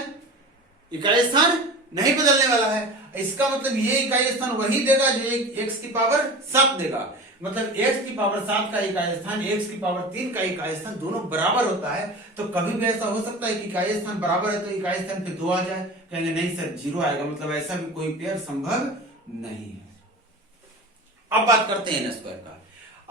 इकाई स्थान नहीं बदलने वाला है। इसका मतलब ये इकाई स्थान वही देगा जो x की पावर 7 देगा। मतलब x की पावर 7 का इकाई स्थान x की पावर 3 का इकाई स्थान दोनों बराबर होता है। तो कभी भी ऐसा हो सकता है कि इकाई स्थान बराबर है तो इकाई स्थान पे 2 आ जाए, कहेंगे नहीं सर 0 आएगा, मतलब ऐसा भी कोई पेयर संभव नहीं है। अब बात करते हैं n स्क्वायर का।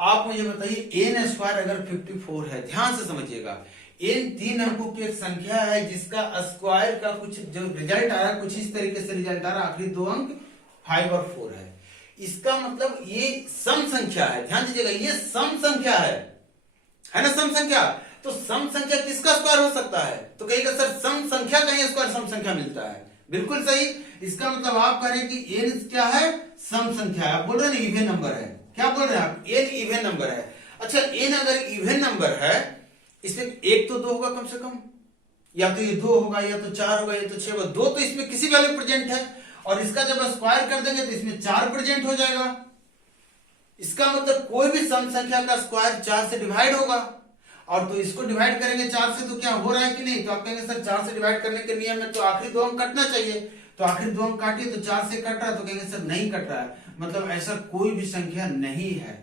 आप मुझे बताइए n स्क्वायर अगर 54 है, ध्यान से समझिएगा, n 3 अंकों की एक संख्या है जिसका स्क्वायर का कुछ जो रिजल्ट आ रहा है कुछ इस तरीके से रिजल्ट आ रहा है, आखिरी 2 अंक 5 और 4 है। इसका मतलब ये सम संख्या है, ध्यान दीजिएगा, ये सम संख्या है ना, सम संख्या। तो सम संख्या किसका स्क्वायर हो सकता है? तो कहिएगा सर सम संख्या का ही स्क्वायर सम संख्या मिलता है, बिल्कुल सही। इसका मतलब आप कह रहे हैं कि n क्या है? सम संख्या है। आप बोल रहे हैं इवन नंबर है, क्या बोल रहे हैं आप? n इवन नंबर है। अच्छा n अगर इवन नंबर है, इसमें 1 तो 2 होगा कम से कम, या तो ये 2 होगा या तो 4 होगा या तो 6 होगा। 2 तो इसमें किसी वैल्यू प्रेजेंट है और इसका जब स्क्वायर कर देंगे तो इसमें 4 प्रेजेंट हो जाएगा। इसका मतलब कोई भी सम संख्या का स्क्वायर 4 से डिवाइड होगा, और तो इसको डिवाइड करेंगे 4 से तो क्या हो रहा है कि नहीं? तो आप कहेंगे सर 4 से डिवाइड करने के नियम में तो आखिरी 2 अंक कटना चाहिए, तो आखिरी 2 अंक काटिए तो 4 से कट रहा है, तो कहेंगे सर नहीं कट रहा है, मतलब ऐसा कोई भी संख्या नहीं है।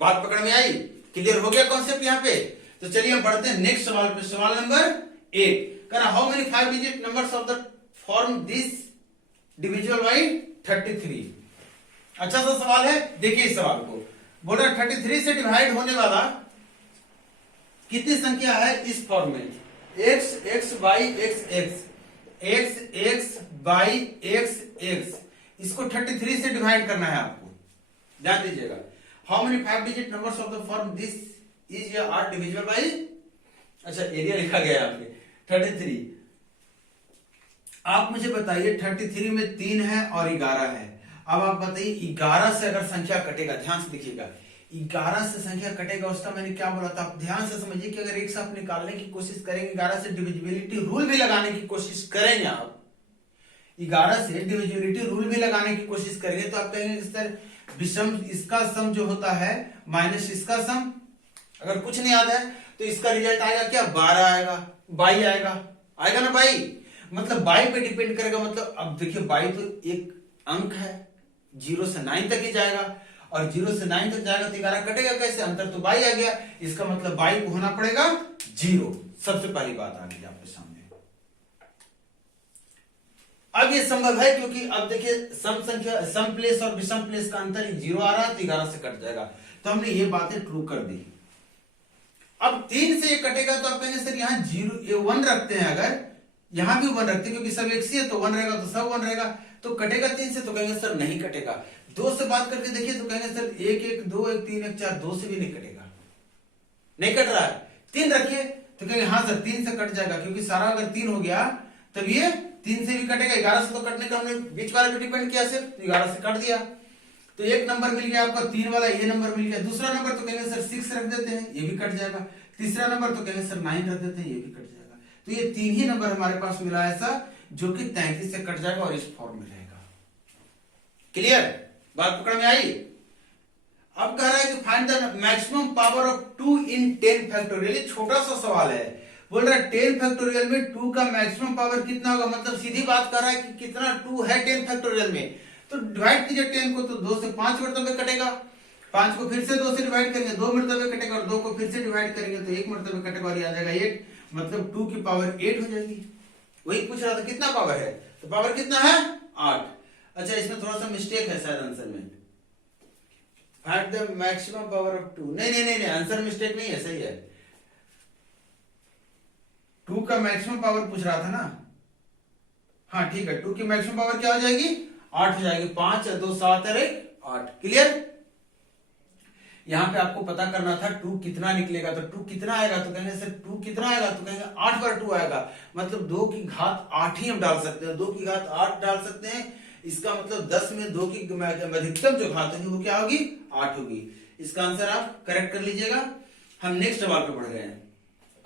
बात पकड़ में आई? क्लियर हो गया कॉन्सेप्ट यहाँ पे? तो चलिए हम बढ़ते हैं नेक्स्ट सवाल पे। सवाल नंबर 8, कह रहा how many 5 digit numbers of the form this divisible by 33। अच्छा सा सवाल है, देखिए इस सवाल को। बोल रहा 33 से डिवाइड होने वाला कितनी संख्या है इस फॉर्म में? x x by x x x x by x x, इसको 33 से डिवाइड करना है आपको, ध्यान दीजिएगा। How many 5 digit numbers of the form this is या आर डिविजिबल बाई, अच्छा एरिया लिखा गया यहाँ पे, 33। आप मुझे बताइए 33 में 3 है और 11 है। अब आप बताइए 11 से अगर संख्या कटेगा, ध्यान से देखिएगा, 11 से संख्या कटेगा, उसका मैंने क्या बोला था, आप ध्यान से समझिए कि अगर एक साथ निकालने की कोशिश करेंगे, 11 से डिविजिबिलिटी रूल भी लगाने की कोशिश करेंगे, आप 11 से डिविजिबिलिटी रूल भी लगाने की कोशिश करेंगे तो आप कहेंगे सर विषम इसका सम जो होता है माइनस इसका सम, अगर कुछ नहीं आता है तो इसका रिजल्ट आएगा क्या, 12 आएगा, 22 आएगा, आएगा ना 22, मतलब 22 पे डिपेंड करेगा। मतलब अब देखिए 22 तो एक अंक है, 0 से 9 तक ही जाएगा और 0 से 9 तक जाएगा तो 11 कटेगा कैसे, अंतर तो 22 आ गया, इसका मतलब 22 को होना पड़ेगा 0। सबसे पहली बात आ गई आपके सामने। अब ये संभव है क्योंकि अब देखिए सम संख्या, सम प्लेस और विषम प्लेस का अंतर 0 आ रहा है तो 11 से कट जाएगा, तो हमने ये बातें ट्रू कर दी। अब 3 से ये कटेगा तो आप कहेंगे सर यहाँ 1 रखते हैं, अगर यहां भी 1 रखते हैं क्योंकि सब एक से है तो 1 रहेगा तो सब 1 रहेगा, तो कटेगा 3 से, तो कहेंगे सर नहीं कटेगा। 2 से बात करके देखिए तो कहेंगे सर 1 1 2 1 3 1 4, 2 से भी नहीं कटेगा, नहीं कट रहा है। 3 रखिए तो कहेंगे हाँ सर 3 से कट जाएगा क्योंकि सारा अगर 3 हो गया तब ये 3 से भी कटेगा, 11 से तो कटने का हमने बीच वाले पे डिपेंड किया, सिर्फ 11 से कट दिया तो एक नंबर मिल गया आपका, 3 वाला ये नंबर मिल गया। दूसरा नंबर तो कहेंगे सर 6 रख देते हैं, ये भी कट जाएगा। तीसरा नंबर तो कहेंगे सर 9 रख देते हैं, ये भी कट जाएगा। तो ये 3 ही नंबर हमारे पास मिला ऐसा जो कि 33 से कट जाएगा और इस फॉर्म में रहेगा। क्लियर, बात पकड़ में आई। अब कह रहा है कि find the maximum power of 2 in 10 factorial, छोटा सा सवाल है, बोल रहा है 10 फैक्टोरियल में 2 का मैक्सिमम पावर कितना होगा, मतलब सीधी बात कर रहा है कि कितना 2 है 10 फैक्टोरियल में, तो डिवाइड कीजिए 10 को, तो 2 से 5 मरतबे कटेगा, 5 को फिर से 2 से डिवाइड करेंगे 2 मरतबे कटेगा, और 2 को फिर से डिवाइड करेंगे तो 1 मरतबे कटेगा और ये आ जाएगा 8, मतलब 2 की पावर 8 हो जाएगी। वही पूछ रहा था कितना पावर है, तो पावर कितना है 8। अच्छा इसमें थोड़ा सा मिस्टेक है शायद आंसर में, find the maximum power of 2, नहीं आंसर मिस्टेक नहीं है, सही है। 2 का मैक्सिमम पावर पूछ रहा था ना, हाँ ठीक है, 2 की मैक्सिमम पावर क्या हो जाएगी 8 हो जाएगी, 5 और 2 7 और 1 8। क्लियर, यहां पे आपको पता करना था 2 कितना निकलेगा, तो 2 कितना आएगा, तो कहेंगे सर 2 कितना आएगा, तो कहेंगे 8 पर 2 आएगा, मतलब 2 की घात 8 ही हम डाल सकते हैं, 2 की घात 8 डाल सकते हैं, इसका मतलब 10 में 2 की अधिकतम जो घात होगी वो क्या होगी 8 होगी। इसका आंसर आप करेक्ट कर लीजिएगा। हम नेक्स्ट सवाल पे बढ़ गए हैं।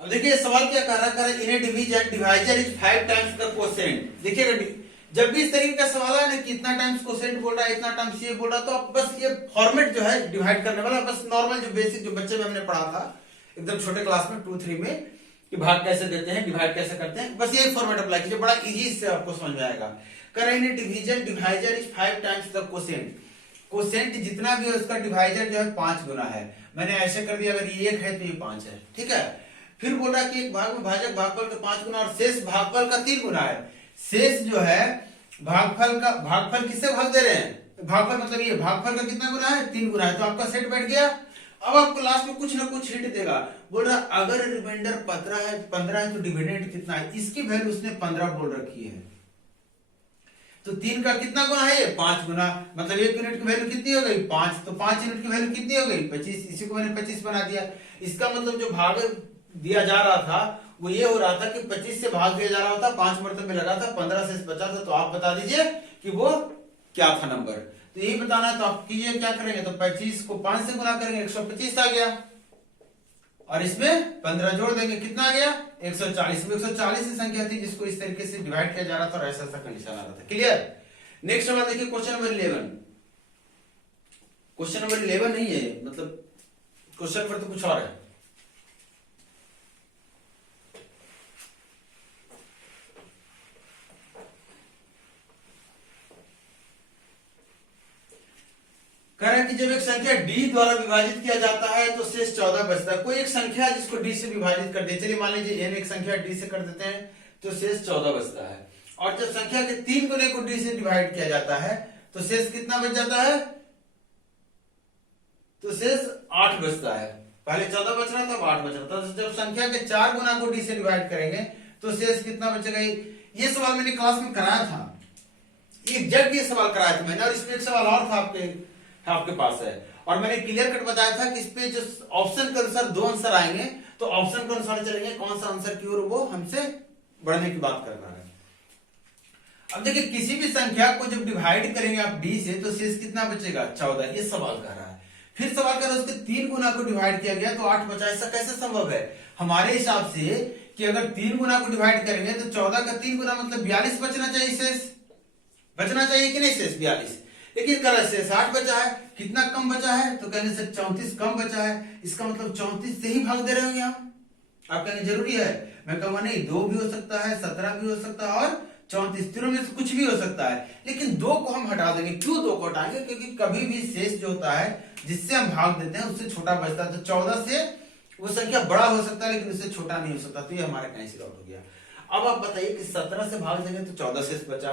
अब देखिए सवाल क्या कर रहा है, in a division divisor is 5 times the quotient. देखिएगा जब भी इस तरीके का सवाल है ना कि इतना टाइम्स कोसेंट बोल रहा है, इतना टाइम्स ये बोल रहा, तो आप बस ये फॉर्मेट जो है डिवाइड करने वाला, बस नॉर्मल जो बेसिक जो बच्चे में हमने पढ़ा था एकदम छोटे क्लास में 2-3 में कि भाग कैसे देते हैं, डिवाइड कैसे करते हैं, बस ये फॉर्मेट अप्लाई कीजिए, बड़ा इजी से आपको समझ में आएगा। कर in a division divisor is 5 times the quotient. Quotient जितना भी है उसका डिवाइजर जो है 5 गुना है। मैंने ऐसे कर दिया, अगर ये 1 है तो ये 5 है, ठीक है। फिर बोल रहा है कि एक भाग में भाजक भागफल का 5 गुना और शेष भागफल का 3 गुना है। शेष जो है भागफल किससे भाग दे रहे हैं, भागफल मतलब ये भागफल का कितना गुना है 3 गुना है, तो आपका सेट बैठ गया। अब आपको लास्ट में कुछ ना कुछ हिंट देगा, बोल रहा अगर रिमाइंडर 15 है तो डिविडेंड कितना है, इसकी वैल्यू उसने 15 बोल रखी है, तो 3 का कितना गुना है ये 5 गुना, मतलब 1 यूनिट की वैल्यू कितनी हो गई 5, तो 5 यूनिट की वैल्यू कितनी हो गई 25, इसी को मैंने 25 बना दिया। इसका मतलब जो भाग दिया जा रहा था वो ये हो रहा था कि 25 से भाग दिया जा रहा था, 5 मरतबे लगा था, 15 से बचा था, तो आप बता दीजिए कि वो क्या था नंबर। तो यही बताना है, तो आप कीजिए क्या करेंगे, तो 25 को 5 से गुना करेंगे 125 आ गया, और इसमें 15 जोड़ देंगे कितना आ गया 140। 140 की संख्या थी जिसको इस तरीके से डिवाइड किया जा रहा था और ऐसा कंडीशन आ रहा था। क्लियर। नेक्स्ट सवाल देखिए क्वेश्चन नंबर 11। क्वेश्चन नंबर 11 नहीं है, मतलब क्वेश्चन पर तो कुछ और है। कह रहा है कि जब एक संख्या d द्वारा विभाजित किया जाता है तो शेष 14 बचता है। कोई एक संख्या है जिसको d से विभाजित कर दे, चलिए मान लीजिए n एक संख्या d से कर देते हैं तो शेष 14 बचता है, और जब संख्या के 3 गुने को d से डिवाइड किया जाता है तो शेष कितना बच जाता है, तो शेष 8 बचता है। पहले 14 बच रहा था, अब 8 बच रहा था। तो जब संख्या के 4 गुना को d से डिवाइड करेंगे तो शेष कितना बचेगा। ये सवाल मैंने क्लास में कराया था, एग्जैक्ट ये सवाल कराया था मैंने, और इसमें एक सवाल और था आपके पास है, और मैंने क्लियर कट बताया था कि इस पे जो ऑप्शन के अनुसार 2 आंसर आएंगे तो ऑप्शन के अनुसार चलेंगे, कौन सा आंसर की ओर वो हमसे बढ़ने की बात कर रहा है। अब देखिए किसी भी संख्या को जब डिवाइड करेंगे आप d से तो शेष कितना बचेगा 14, ये सवाल कर रहा है। फिर सवाल कर रहा है उसके 3 गुना को डिवाइड किया गया तो 8 बचा, ऐसा कैसे संभव है? हमारे हिसाब से कि अगर 3 गुना को डिवाइड करेंगे तो 14 का 3 गुना मतलब 42 बचना चाहिए, शेष बचना चाहिए कि नहीं, शेष 42, लेकिन गलत, शेष 8 बचा है। कितना कम बचा है? तो कहेंगे सर 34 कम बचा है, इसका मतलब 34 से ही भाग दे रहे होंगे हम। आप कहेंगे जरूरी है? मैं कहूंगा नहीं, 2 भी हो सकता है, 17 भी हो सकता है और 34, तीनों में से कुछ भी हो सकता है, लेकिन 2 को हम हटा देंगे। क्यों 2 को हटाएंगे? क्योंकि कभी भी शेष जो होता है जिससे हम भाग देते हैं उससे छोटा बचता है। तो 14 से वो संख्या बड़ा हो सकता है लेकिन उससे छोटा नहीं हो सकता, तो ये हमारा कैंसिल आउट हो गया। अब आप बताइए कि 17 से भाग देंगे तो 14 शेष बचा,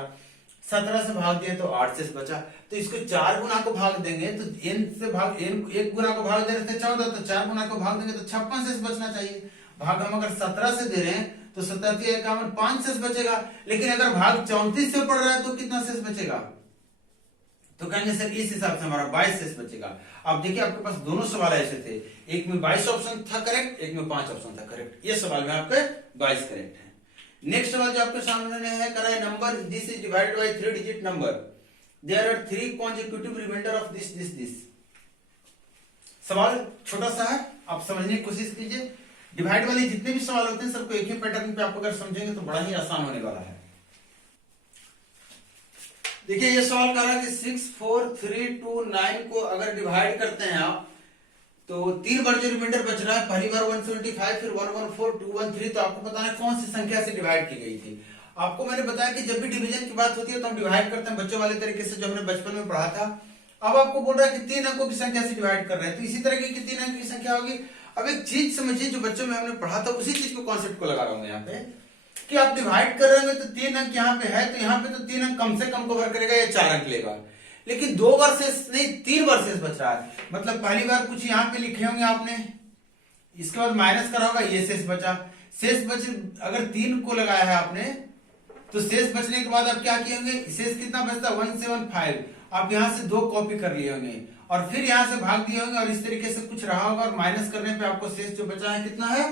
17 से भाग दिए तो 8 शेष बचा, तो इसको 4 गुना को भाग देंगे तो n से भाग n 1 गुना को भाग दे रहे थे 14, तो 4 गुना को भाग देंगे तो 56 शेष बचना चाहिए। भाग हम अगर 17 से दे रहे हैं तो 17 51 5 शेष बचेगा, लेकिन अगर भाग 34 से पड़ रहा है तो कितना शेष बचेगा? तो कहेंगे सर इस हिसाब से हमारा 22 शेष बचेगा। अब देखिए आपके पास दोनों सवाल ऐसे थे, एक में 22 ऑप्शन था करेक्ट, एक में 5 ऑप्शन था करेक्ट। ये सवाल में आपके 22 करेक्ट है। नेक्स्ट सवाल जो आपके सामने है करा है, number this is divided by 3 digit number, there are 3 consecutive remainder of this. सवाल छोटा सा है, आप समझने की कोशिश कीजिए। डिवाइड वाले जितने भी सवाल होते हैं सबको एक ही पैटर्न पे आप अगर समझेंगे तो बड़ा ही आसान होने वाला है। देखिए ये सवाल कर रहा है कि 6 4 3 2 9 को अगर डिवाइड करते हैं आप तो 3 बार जो रिमाइंडर बच रहा है, पहली बार 175, फिर 114, 213, तो आपको बताना है कौन सी संख्या से डिवाइड की गई थी। आपको मैंने बताया कि जब भी डिवीजन की बात होती है तो हम डिवाइड करते हैं बच्चों वाले तरीके से, जो हमने बचपन में पढ़ा था। अब आपको बोल रहा है कि 3 अंकों की संख्या से डिवाइड कर रहे हैं, तो इसी तरह की 3 अंक की संख्या होगी। अब एक चीज समझिए जो बच्चों में हमने पढ़ा था, उसी चीज को कॉन्सेप्ट को लगा रहा हूं यहाँ पे कि आप डिवाइड कर रहे हैं तो 3 अंक यहाँ पे है, तो यहाँ पे तो 3 अंक कम से कम कवर करेगा या 4 अंक लेगा, लेकिन 2 बार शेष नहीं 3 बार शेष बच रहा है। मतलब पहली बार कुछ यहाँ पे लिखे होंगे आपने, इसके बाद माइनस करा होगा, ये शेष बचा। शेष बच अगर 3 को लगाया है आपने तो शेष बचने के बाद आप क्या किए होंगे, शेष कितना बचता 175, आप यहाँ से 2 कॉपी कर लिए होंगे और फिर यहाँ से भाग दिए होंगे और इस तरीके से कुछ रहा होगा और माइनस करने पे आपको शेष जो बचा है कितना है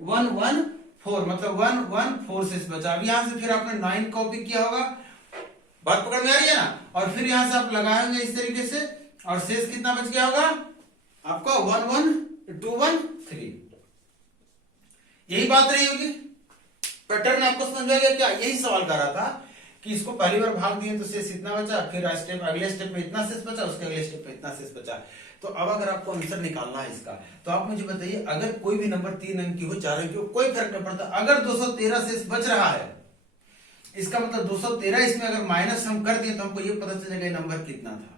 114, मतलब 114 शेष बचा। अब यहाँ से फिर आपने 9 कॉपी किया होगा, बात पकड़ में आ रही है ना, और फिर यहाँ से आप लगाएंगे इस तरीके से और शेष कितना बच गया होगा आपका 11213। यही बात रही होगी, पैटर्न आपको समझ में आ गया क्या? यही सवाल कर रहा था कि इसको पहली बार भाग दिए तो शेष इतना बचा, फिर अगले स्टेप में इतना शेष बचा, उसके अगले स्टेप में इतना शेष बचा। तो अब अगर आपको आंसर निकालना है इसका, तो आप मुझे बताइए अगर कोई भी नंबर 3 अंक की हो 4 अंक की हो कोई फर्क नहीं पड़ता, अगर 213 शेष बच रहा है इसका मतलब 213 इसमें अगर माइनस हम कर दिए तो हमको ये पता चलेगा नंबर कितना था,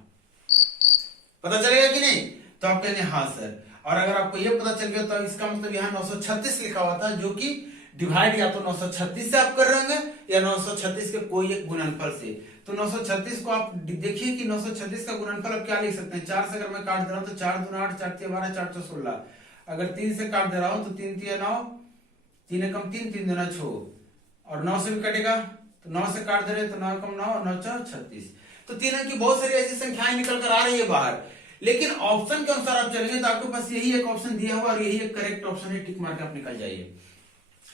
पता चलेगा कि नहीं? तो आप कहेंगे हाँ सर। और अगर आपको ये पता चल गया तो इसका मतलब यहाँ 936 लिखा हुआ था, जो कि डिवाइड या तो 936 से आप कर रहे होंगे या 936 के कोई एक गुणनफल से। तो 936 को आप देखिए कि 936 का गुणनफल आप क्या लिख सकते हैं, 4 से अगर मैं काट दे रहा हूं तो 4 दूना 8, 4 तिया 12, 4 चौक 16। अगर 3 से काट दे रहा हूं तो 3 तिया 9, 3 एकम 3, 3 दूना 6, और 9 से भी कटेगा तो 9 से काट दे रहे तो 9 एकम 9 और 9 चौक 36। तो 3 अंक की बहुत सारी ऐसी संख्याएं निकल कर आ रही है बाहर, लेकिन ऑप्शन के अनुसार आप चलेंगे तो आपके पास यही एक ऑप्शन दिया हुआ और यही एक करेक्ट ऑप्शन है, टिक मार के आप निकल जाइए।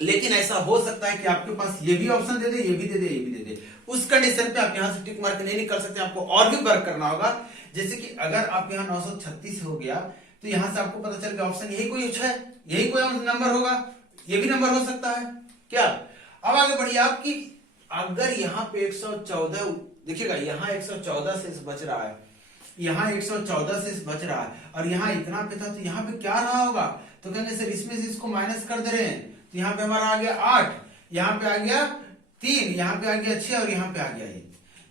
लेकिन ऐसा हो सकता है कि आपके पास ये भी ऑप्शन दे दे, ये भी दे दे, ये भी दे दे, उस कंडीशन पे आप यहां से टिक मार के नहीं निकल सकते, आपको और भी वर्क करना होगा। जैसे कि अगर आप यहाँ 936 हो गया तो यहां से आपको पता चल गया ऑप्शन यही कोई अच्छा है, यही कोई नंबर होगा, ये भी नंबर हो सकता है क्या? अब आगे बढ़िए आपकी, अगर यहाँ पे 114 देखिएगा, यहाँ 114 शेष बच रहा है, यहाँ 114 शेष बच रहा है और यहाँ इतना पे था, तो यहाँ पे क्या रहा होगा? तो कहेंगे सर इसमें से इसको माइनस कर दे रहे हैं, तो यहाँ पे हमारा आ गया 8, यहाँ पे आ गया 3, यहाँ पे आ गया 6 और यहाँ पे आ गया 1।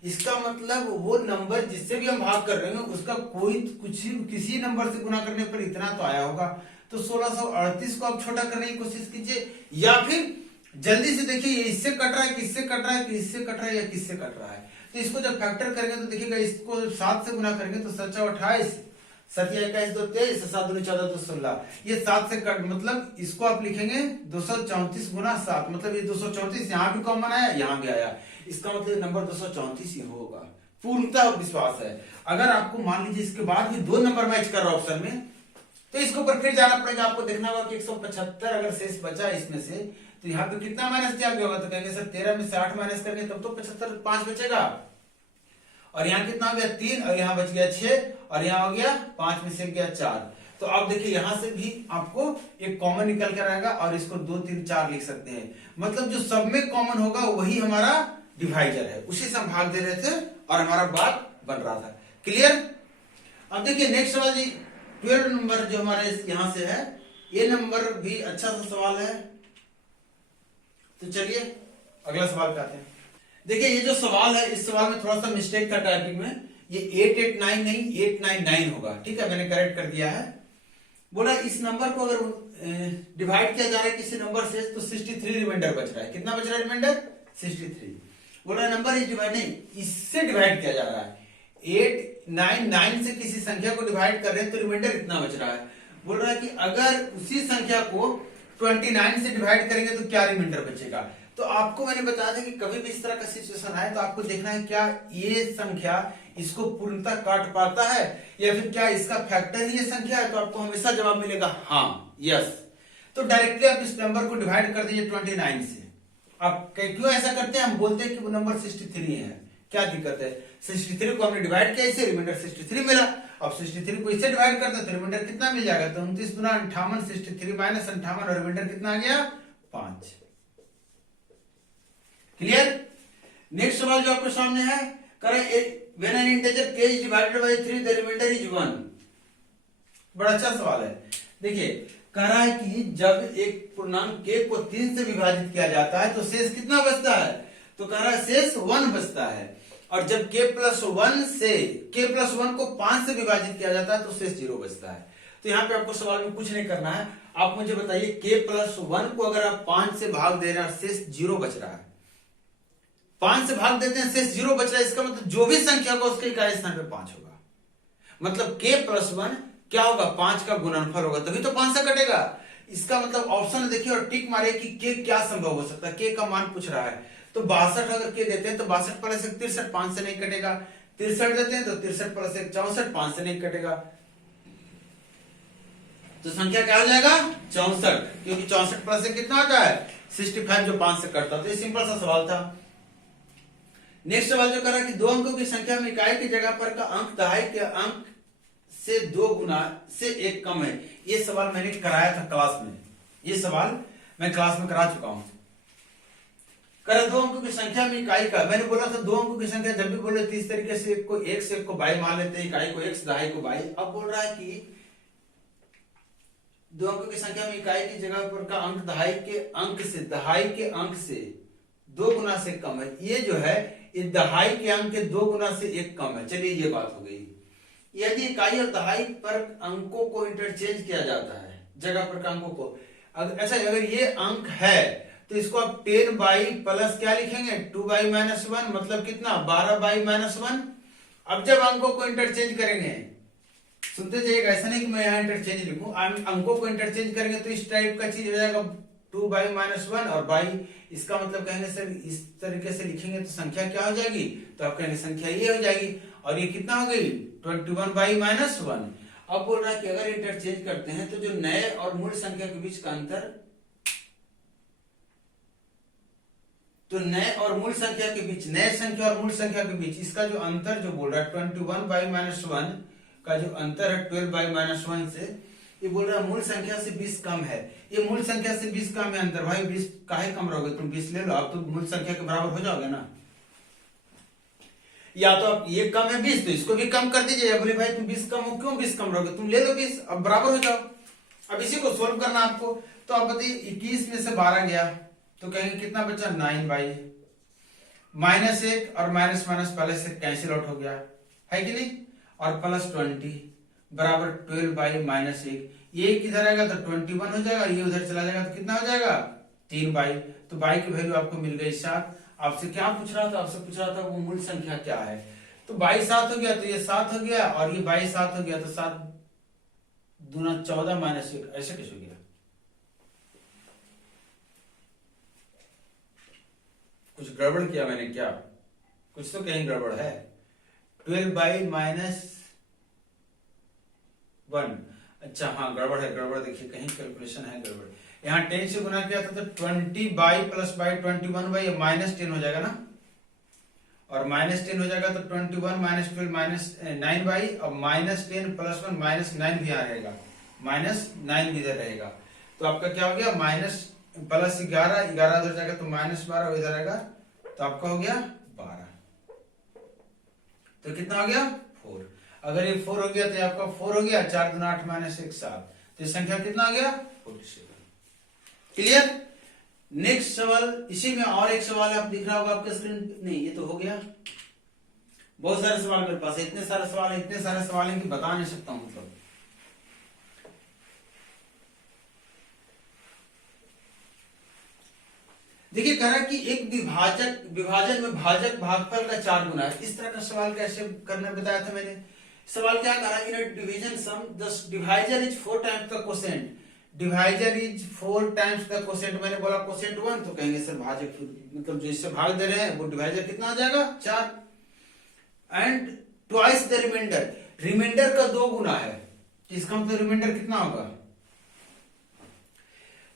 इसका मतलब वो नंबर जिससे भी हम भाग कर रहे हैं उसका कोई किसी नंबर से गुना करने पर इतना तो आया होगा। तो 1638 को आप छोटा करने की कोशिश कीजिए, या फिर जल्दी से देखिए ये इससे कट रहा है, किससे कट रहा है, किससे कट रहा है या किससे कट रहा है। तो इसको जब फैक्टर करेंगे तो देखिएगा, इसको 7 से गुना करेंगे तो 7 28, 7 21 2 23, 7 2 14 2 16, ये 7 से कट, मतलब इसको आप लिखेंगे 234 गुना 7, मतलब ये 234 यहाँ भी कॉमन आया, यहाँ भी आया, इसका मतलब नंबर 234 ही होगा, पूर्णतः विश्वास है। अगर आपको मान लीजिए इसके बाद भी 2 नंबर मैच कर रहा ऑप्शन में, तो इसके ऊपर फिर जाना पड़ेगा, आपको देखना होगा कि 175 अगर शेष बचा इसमें से तो यहाँ पे कितना माइनस किया गया होगा, तो कहेंगे सर 13 में से 8 माइनस करेंगे तब तो 75 5 बचेगा, और यहाँ कितना हो गया 3, और यहाँ बच गया 6, और यहाँ हो गया 5 में से गया 4। तो आप देखिए यहां से भी आपको एक कॉमन निकल कर आएगा, और इसको 2 3 4 लिख सकते हैं। मतलब जो सब में कॉमन होगा वही हमारा डिवाइजर है, उसी से हम भाग दे रहे थे और हमारा बात बन रहा था। क्लियर? अब देखिए नेक्स्ट सवाल जी 12 नंबर जो हमारे यहां से है, ये नंबर भी अच्छा सा सवाल है। तो चलिए अगला सवाल पे आते हैं। देखिए ये जो सवाल है, इस सवाल में थोड़ा सा मिस्टेक था टाइपिंग में, ये 889 नहीं 899 होगा। ठीक है, मैंने करेक्ट कर दिया है। बोला इस नंबर को अगर डिवाइड किया जा रहा है किसी नंबर से, तो 63 रिमाइंडर बच रहा है। कितना बच रहा है रिमाइंडर? 63। बोला नंबर इज डिवाइड, नहीं, इससे डिवाइड किया जा रहा है। 899 से किसी संख्या को डिवाइड कर रहे हैं तो रिमाइंडर इतना बच रहा है। बोल रहा है कि अगर उसी संख्या को 29 से डिवाइड करेंगे तो क्या रिमाइंडर बचेगा। तो आपको मैंने बताया था कि कभी भी इस तरह का सिचुएशन आए तो आपको देखना है क्या ये संख्या इसको पूर्णतः काट पाता है, या फिर क्या इसका फैक्टर ही ये संख्या है। तो आपको हमेशा जवाब मिलेगा हाँ, यस। तो डायरेक्टली आप इस नंबर को डिवाइड कर दीजिए 29 से। आप क्यों ऐसा करते हैं? हम बोलते हैं कि वो नंबर 63 है, क्या दिक्कत है? 63 को हमने डिवाइड किया, इसे रिमाइंडर 63 मिला। अब 63 को इससे डिवाइड करते हैं तो रिमाइंडर कितना मिल जाएगा? तो 29 गुना 58, 63 माइनस 58, और रिमाइंडर कितना आ गया? 5। क्लियर? नेक्स्ट सवाल जो आपके सामने है, करें when an integer k is divided by 3 the remainder is 1। बड़ा अच्छा सवाल है। देखिए कह रहा है कि जब एक पूर्णांक k को 3 से विभाजित किया जाता है तो शेष कितना बचता है? तो कह रहा है शेष 1 बचता है। और जब k प्लस 1 को 5 से विभाजित किया जाता है तो शेष 0 बचता है। तो यहाँ पे आपको सवाल में कुछ नहीं करना है, आप मुझे बताइए k प्लस 1 को अगर आप 5 से भाग दे रहे हैं, शेष 0 बच रहा है। 5 से भाग देते हैं, शेष 0 बच रहा है, इसका मतलब जो भी संख्या होगा उसके इकाई स्थान पे 5 होगा। मतलब k प्लस 1 क्या होगा? 5 का गुणनफल होगा, तभी तो 5 से कटेगा। इसका मतलब ऑप्शन देखिए और टिक मारे कि k क्या संभव हो सकता है। k का मान पूछ रहा है, तो 62 अगर k देते हैं तो 62 प्लस 1 63, 5 से नहीं कटेगा। 63 देते हैं तो 63 प्लस 1 64, 5 से नहीं कटेगा। तो संख्या क्या हो जाएगा? 64, क्योंकि 64 प्लस 1 कितना होता है? 65, जो 5 से कटता। तो ये सिंपल सा सवाल था। नेक्स्ट सवाल जो करा कि दो अंकों की संख्या में इकाई की जगह पर का अंक दहाई के अंक से 2 गुना से 1 कम है। ये सवाल मैंने कराया था क्लास में, ये सवाल मैं क्लास में करा चुका हूं। करा दो अंकों की संख्या में इकाई का, मैंने बोला था दो अंकों की संख्या जब भी बोले तो इस तरीके से एक को x से एक को y मान लेते हैं, इकाई को x दहाई को y। अब बोल रहा है कि दो अंकों की संख्या में इकाई की जगह पर का अंक दहाई के अंक से 2 गुना से कम है। ये जो है इस दहाई के अंक के 2 गुना से 1 कम है। चलिए ये बात हो गई। यदि इकाई और दहाई पर अंकों को इंटरचेंज किया जाता है, जगह पर अंकों को, अच्छा अगर ये अंक है तो इसको आप 10 बाई प्लस क्या लिखेंगे? 2 बाई माइनस 1, मतलब कितना? 12 बाई माइनस 1। अब जब अंकों को इंटरचेंज करेंगे, सुनते जाइएगा, ऐसा नहीं कि मैं यहाँ इंटरचेंज लिखूं, अंकों को इंटरचेंज करेंगे तो इस टाइप का चीज हो जाएगा 2 बाई माइनस 1 और बाई, इसका मतलब कहेंगे सर इस तरीके से लिखेंगे तो संख्या क्या हो जाएगी? तो आप कहेंगे संख्या ये हो जाएगी, और ये कितना हो गई? 21 बाई माइनस 1। अब बोल रहा है कि अगर इंटरचेंज करते हैं तो जो नए और मूल संख्या के बीच का अंतर, तो नए और मूल संख्या के बीच, नए संख्या और मूल संख्या के बीच इसका जो अंतर जो बोल रहा है 21 बाई माइनस 1 का जो अंतर है 12 बाई माइनस 1 से, ये बोल रहा है मूल संख्या से 20 कम है। ये मूल संख्या से 20 कम है अंतर, भाई 20 काहे कम रहोगे? तुम 20 ले लो, आप तो मूल संख्या के बराबर हो जाओगे ना। या तो आप ये कम है 20 तो इसको भी कम कर दीजिए, या बोले भाई तुम 20 कम हो, क्यों 20 कम रहोगे? तुम ले लो 20, अब बराबर हो जाओ। अब इसी को सोल्व करना आपको। तो आप बताइए 21 में से 12 गया तो कहेंगे कितना बचा? 9 बाई माइनस 1 और माइनस माइनस पहले से कैंसिल आउट हो गया है कि नहीं, और प्लस 20 बराबर 12 बाई माइनस 1। ये किधर आएगा तो 21 हो जाएगा, ये उधर चला जाएगा तो कितना हो जाएगा? 3 बाई। तो बाई की वैल्यू आपको मिल गई 7। आपसे क्या पूछ रहा था? आपसे पूछ रहा था वो मूल संख्या क्या है। तो बाई 7 हो गया तो ये 7 हो गया, और ये बाई 7 हो गया तो 7 दूना 14 माइनस 1, ऐसे कैसे हो गया? कुछ गड़बड़ किया मैंने क्या? कुछ तो कहीं गड़बड़ है। 12 बाई माइनस 1, अच्छा हाँ गड़बड़ है, गड़बड़ देखिए कहीं कैलकुलेशन है गड़बड़। यहाँ 10 से गुना किया था तो 20 by plus by 21 by minus 10 हो जाएगा ना, और माइनस 10 हो जाएगा तो 21 माइनस 12 माइनस 9 बाई, और माइनस 10 प्लस 1 माइनस 9 भी यहाँ रहेगा, माइनस 9 भी इधर रहेगा। तो आपका क्या हो गया, माइनस प्लस 11, 11 उधर जाएगा तो माइनस 12 इधर आएगा, तो आपका हो गया 12। तो कितना हो गया 4। अगर ये 4 हो गया तो ये आपका 4 हो गया, 4 दूना 8 माइनस 1 7, तो संख्या कितना हो गया 47। क्लियर। नेक्स्ट सवाल, इसी में और एक सवाल आप दिख रहा होगा आपके स्क्रीन पे, नहीं ये तो हो गया। बहुत सारे सवाल मेरे पास है, इतने सारे सवाल हैं कि बता नहीं सकता हूं। मतलब देखिए कह रहा है कि एक विभाजन में भाजक भागफल का 4 गुना है। इस तरह का सवाल कैसे करना बताया था मैंने। सवाल क्या कह रहा है, in a division sum the divisor is 4 times the quotient, divisor is 4 times the quotient. मैंने बोला कोसेंट 1, तो कहेंगे सर भाजक, मतलब जो इससे भाग दे रहे हैं वो डिवाइजर कितना आ जाएगा 4, and twice the remainder, remainder का 2 गुना है, इसका मतलब रिमाइंडर कितना होगा,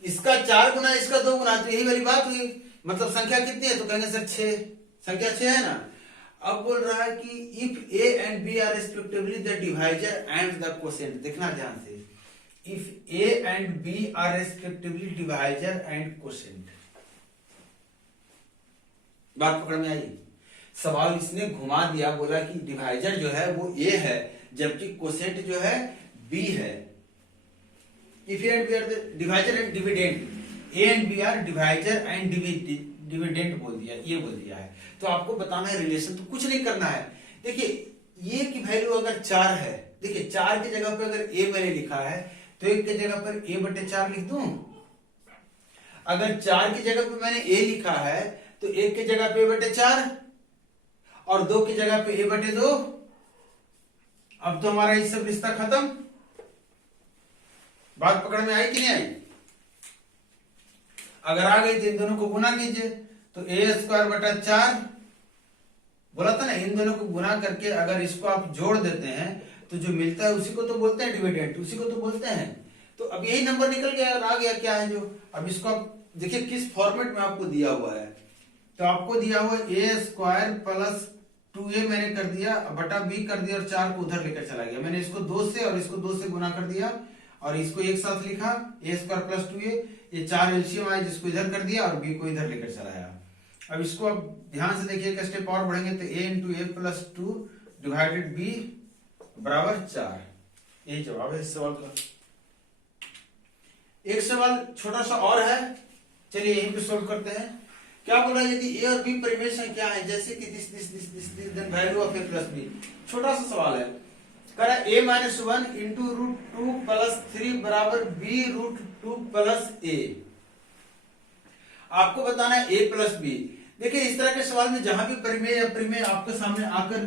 इसका 4 गुना इसका 2 गुना, तो यही वाली बात हुई। मतलब संख्या कितनी है, तो कहेंगे सर 6, संख्या 6 है ना। अब बोल रहा है कि if A and B are respectively the divisor and the quotient, देखना ध्यान से, if A and B are respectively divisor and quotient, बात पकड़ में आई। सवाल इसने घुमा दिया, बोला कि डिवाइजर जो है वो ए है, जबकि कोसेंट जो है बी है। If A and B are the divisor and dividend, A and B are divisor and dividend बोल दिया, ये बोल दिया है। तो आपको बताना है रिलेशन, तो कुछ नहीं करना है। देखिए ये की वैल्यू अगर 4 है, देखिए 4 की जगह पे अगर A मैंने लिखा है तो 1 की जगह पर A/4 लिख दूं। अगर 4 की जगह पे मैंने A लिखा है तो 1 की जगह पे A/4 और 2 की जगह पे A/2। अब तो हमारा ये सब रिश्ता खत्म। बात पकड़ में आई कि नहीं आई। अगर आ गई तो इन दोनों को गुना कीजिए, तो A²/4 बोला था ना, इन दोनों को गुना करके अगर इसको आप जोड़ देते हैं तो जो मिलता है उसी को तो बोलते हैं डिविडेंड, उसी को तो बोलते हैं। तो अब यही नंबर निकल गया और आ गया क्या है जो। अब इसको आप देखिए किस फॉर्मेट में आपको दिया हुआ है, तो आपको दिया हुआ A² + 2A मैंने कर दिया बटा B कर दिया और 4 को उधर लेकर चला गया। मैंने इसको 2 से और इसको 2 से गुना कर दिया और इसको एक साथ लिखा A² + 2A, ये 4 एलसीएम आया जिसको इधर कर दिया और B को इधर लेकर चलाया। अब इसको अब ध्यान से देखिए, एक स्टेप और बढ़ेंगे तो A × A + 2 डिवाइडेड B बराबर 4। यही जवाब है इस सवाल का। एक सवाल छोटा सा और है, चलिए यहीं पे सोल्व करते हैं। क्या बोला, यदि A और B परिमेय संख्या है जैसे कि this then value of A + B। छोटा सा सवाल है, कह रहा A - 1 × √2 + 3 बराबर B√2 + A। आपको बताना है A + B। देखिए इस तरह के सवाल में जहां भी परिमेय या प्रमेय आपके सामने आकर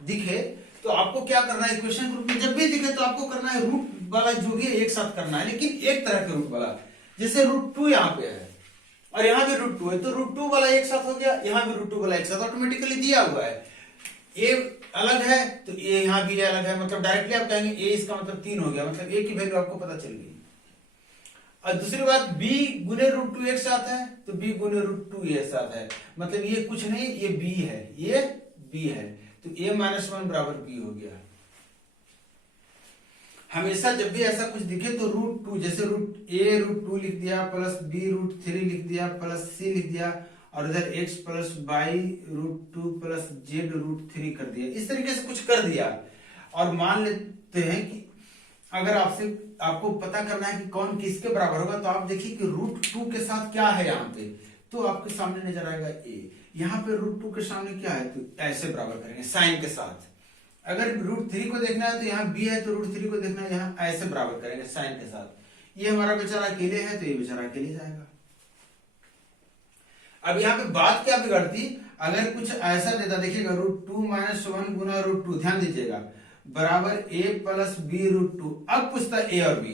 दिखे तो आपको क्या करना है, इक्वेशन ग्रुप में जब भी दिखे तो आपको करना है रूट वाला जो भी एक साथ करना है, लेकिन एक तरह के रूट वाला। जैसे √2 यहाँ पे है और यहाँ भी √2 है, तो √2 वाला एक साथ हो गया, यहाँ भी √2 वाला एक साथ ऑटोमेटिकली दिया हुआ है। A अलग है तो A यहाँ भी अलग है, मतलब डायरेक्टली आप कहेंगे A इसका मतलब 3 हो गया, मतलब A की वैल्यू आपको पता चल गई। और दूसरी बात B गुने √2 एक साथ है तो B गुने √2 एक साथ है, मतलब ये कुछ नहीं, ये B है, ये B है, तो A - 1 बराबर B हो गया। हमेशा जब भी ऐसा कुछ दिखे तो √2, जैसे A√2 लिख दिया प्लस B√3 लिख दिया प्लस C लिख दिया और इधर x + y√2 + z√3 कर दिया, इस तरीके से कुछ कर दिया। और मान लेते हैं कि अगर आपको पता करना है कि कौन किसके बराबर होगा, तो आप देखिए कि √2 के साथ क्या है यहाँ पे, तो आपके सामने नजर आएगा A। यहाँ पे √2 के सामने क्या है, तो ऐसे बराबर करेंगे साइन के साथ। अगर √3 को देखना है तो यहाँ B है, तो √3 को देखना है यहाँ ऐसे बराबर करेंगे साइन के साथ। ये हमारा बेचारा अकेले है तो ये बेचारा अकेले जाएगा। अब यहाँ पे बात क्या बिगड़ती, अगर कुछ ऐसा देता, देखिएगा √2 - 1 गुना √2, ध्यान दीजिएगा, बराबर A + B√2। अब पूछता A और B,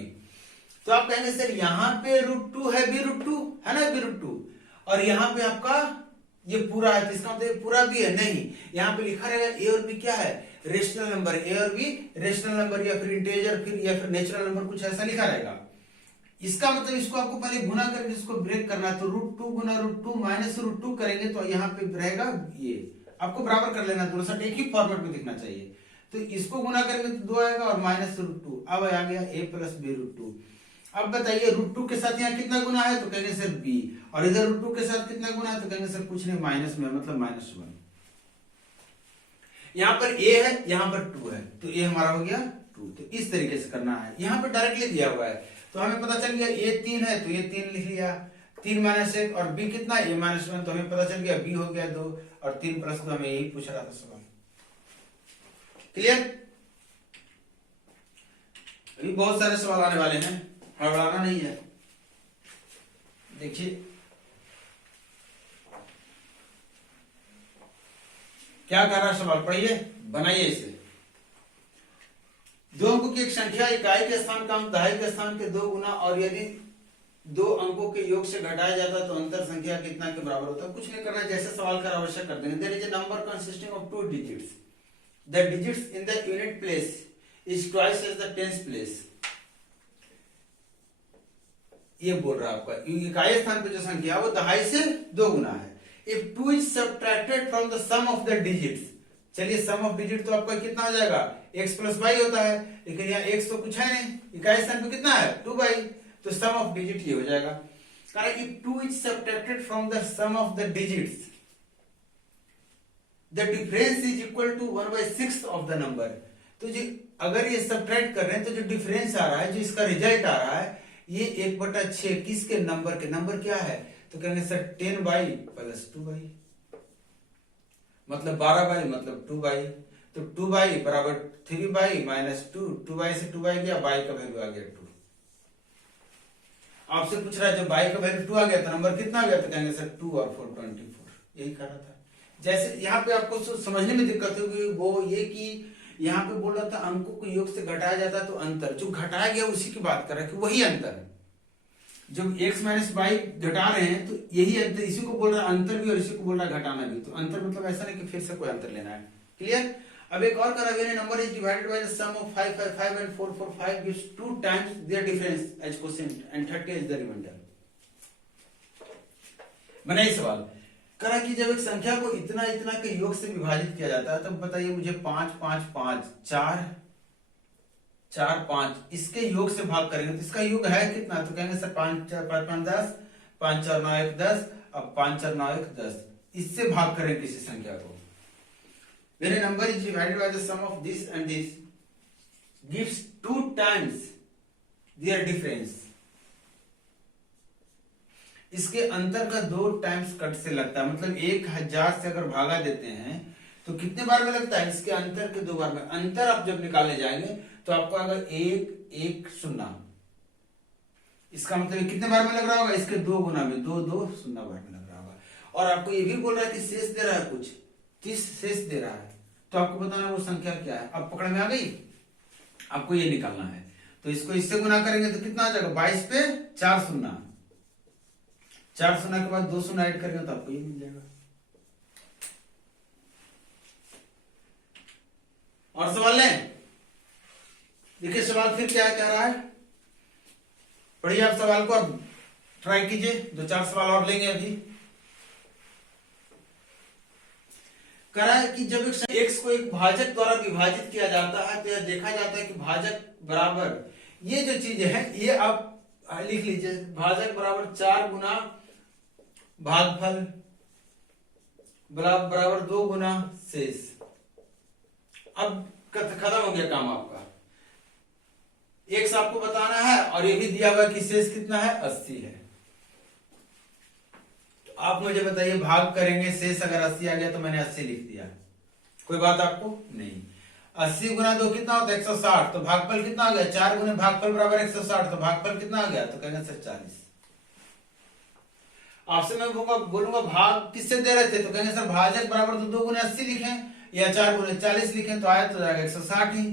तो आप कहेंगे सर यहाँ पे √2 है, B√2 है ना, B√2, और यहाँ पे आपका ये पूरा है, तो इसका मतलब पूरा भी है नहीं। यहाँ पे लिखा रहेगा A और B क्या है, रेशनल नंबर। A और B रेशनल नंबर या फिर इंटीजर फिर या फिर नेचुरल नंबर, कुछ ऐसा लिखा रहेगा। इसका मतलब इसको आपको पहले गुना करके इसको ब्रेक करना है, तो √2 गुना √2 माइनस √2 करेंगे तो यहाँ पे रहेगा ये, आपको बराबर कर लेना, दोनों साइड एक ही फॉर्मेट में दिखना चाहिए। तो इसको गुना करेंगे तो 2 आएगा और माइनस √2, अब आ गया a प्लस b√2। अब बताइए √2 के साथ यहाँ कितना गुना है, तो कहेंगे सर b, और इधर √2 के साथ कितना गुना है, तो कहेंगे सर कुछ नहीं, माइनस में मतलब -1। यहाँ पर a है, यहाँ पर 2 है, तो a हमारा हो गया 2। तो इस तरीके से करना है, यहाँ पर डायरेक्टली दिया हुआ है तो हमें पता चल गया a 3 है तो ये 3 लिख लिया, 3 - 1 और b कितना a -1, तो हमें पता चल गया b हो गया 2 और 3 + 2 हमें यही पूछ रहा था सवाल। क्लियर? अभी बहुत सारे सवाल आने वाले हैं, हड़बड़ाना नहीं है। देखिए क्या कर रहा है सवाल, पढ़िए, बनाइए इसे। 2 अंकों की एक संख्या इकाई के स्थान का अंक दहाई के स्थान के 2 गुना, और यदि 2 अंकों के योग से घटाया जाता तो अंतर संख्या कितना के बराबर होता है। कुछ नहीं करना, जैसे सवाल कर आवश्यक कर देंगे। There is a number consisting of 2 digits, the digits in the unit place is twice as the tens place. ये बोल रहा है आपका इकाई स्थान पे जो संख्या है वो दहाई से 2 गुना है। If 2 is subtracted from the sum of the digits, चलिए सम ऑफ डिजिट तो आपका कितना हो जाएगा, x + y होता है, लेकिन यहाँ x तो कुछ है नहीं, इकाई स्थान पे कितना है 2y, तो सम ऑफ डिजिट ये हो जाएगा। कारण if 2 is subtracted from the sum of the digits the difference is equal to 1/6 of the number. तो जो अगर ये सबट्रैक्ट कर रहे हैं तो जो डिफरेंस आ रहा है, जो इसका रिजल्ट आ रहा है, ये 1/6 किसके नंबर के, नंबर क्या है, तो कहेंगे सर 10y + 2y, मतलब 12y मतलब 2y, तो 2y = 3y - 2, 2y से 2y गया, y का वैल्यू आ गया 2। आपसे पूछ रहा है जब y का वैल्यू 2 आ गया तो नंबर कितना आ गया, तो कहेंगे सर 2 और 4 24, यही कर रहा था। जैसे यहाँ पे आपको समझने में दिक्कत होगी वो ये कि यहाँ पे बोल रहा था अंकों को योग से घटाया जाता तो अंतर, जो घटाया गया उसी की बात कर रहा है कि वही अंतर, जब x - y घटा रहे हैं तो यही अंतर, इसी को बोल रहा है अंतर भी और इसी को बोल रहा है घटाना भी। तो अंतर मतलब ऐसा नहीं कि फिर से कोई अंतर लेना है। क्लियर? अब एक और करा, when number is divided by the sum of 5 5 5 and 4 4 5 gives 2 times their difference as quotient and 30 is the remainder. बनाइए सवाल। करा कि जब एक संख्या को इतना इतना के योग से विभाजित किया जाता है, तब बताइए मुझे 5 5 5 4 4 5 इसके योग से भाग करेंगे तो इसका योग है कितना, तो कहेंगे सर 5 4 5 5 10, 5 4 9 1 10, अब 5 4 9 1 10, इससे भाग करें किसी संख्या को। When a number is divided by the sum of this and this gives 2 times their difference, इसके अंतर का 2 टाइम्स कट से लगता है, मतलब 1000 से अगर भागा देते हैं तो कितने बार में लगता है, इसके अंतर के 2 बार में। अंतर आप जब निकालने जाएंगे तो आपको अगर 1 1 0, इसका मतलब कितने बार में लग रहा होगा, इसके 2 गुना में, 2 2 0 बार में लग रहा होगा। और आपको ये भी बोल रहा है कि शेष दे रहा है, कुछ 30 शेष दे रहा है, तो आपको बताना वो संख्या क्या है। अब पकड़ में आ गई, आपको ये निकालना है, तो इसको इससे गुना करेंगे तो कितना आ जाएगा, 22 पे 4 0, 4 0 के बाद 2 0 ऐड करेंगे तो आपको ये मिल जाएगा। और सवाल लें, देखिए सवाल फिर क्या कह रहा है, पढ़िए आप सवाल को, अब ट्राई कीजिए, 2 4 सवाल और लेंगे अभी। करा है कि जब x को एक भाजक द्वारा विभाजित किया जाता है तो यह देखा जाता है कि भाजक बराबर, ये जो चीज है ये आप लिख लीजिए, भाजक बराबर 4 गुना भागफल बराबर 2 गुना शेष। अब खत्म हो गया काम आपका, x आपको बताना है और ये भी दिया हुआ कि शेष कितना है, 80 है। आप मुझे बताइए भाग करेंगे, शेष अगर 80 आ गया तो मैंने 80 लिख दिया, कोई बात आपको नहीं। 80 गुना 2 कितना होता है, 160, तो भागफल कितना आ गया, 4 गुने भागफल बराबर 160, तो भागफल कितना आ गया, तो कहेंगे सर 40। आपसे मैं बोलूंगा भाग किससे दे रहे थे, तो कहेंगे सर भाजक बराबर तो 2 गुने 80 लिखें या 4 गुने 40 लिखें, तो आया तो जाएगा 160 ही।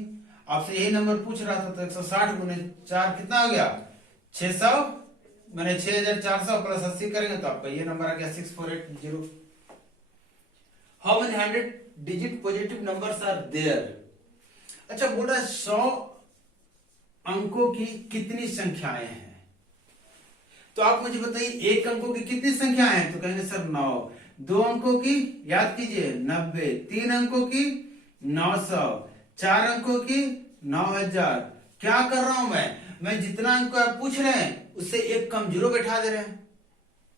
आपसे यही नंबर पूछ रहा था, तो 160 गुने 4 कितना हो गया, 600, मैंने 6400 प्लस 80 करेंगे तो आपका ये नंबर आ गया 6480। How many 100 digit positive numbers are there. अच्छा बोल रहा है 100 अंकों की कितनी संख्याएं हैं, तो आप मुझे बताइए एक अंकों की कितनी संख्या है, तो कहेंगे सर 9। 2 अंकों की याद कीजिए 90, 3 अंकों की 900, 4 अंकों की 9000। क्या कर रहा हूं मैं जितना अंक आप पूछ रहे हैं उससे एक कम जीरो बैठा दे रहे हैं,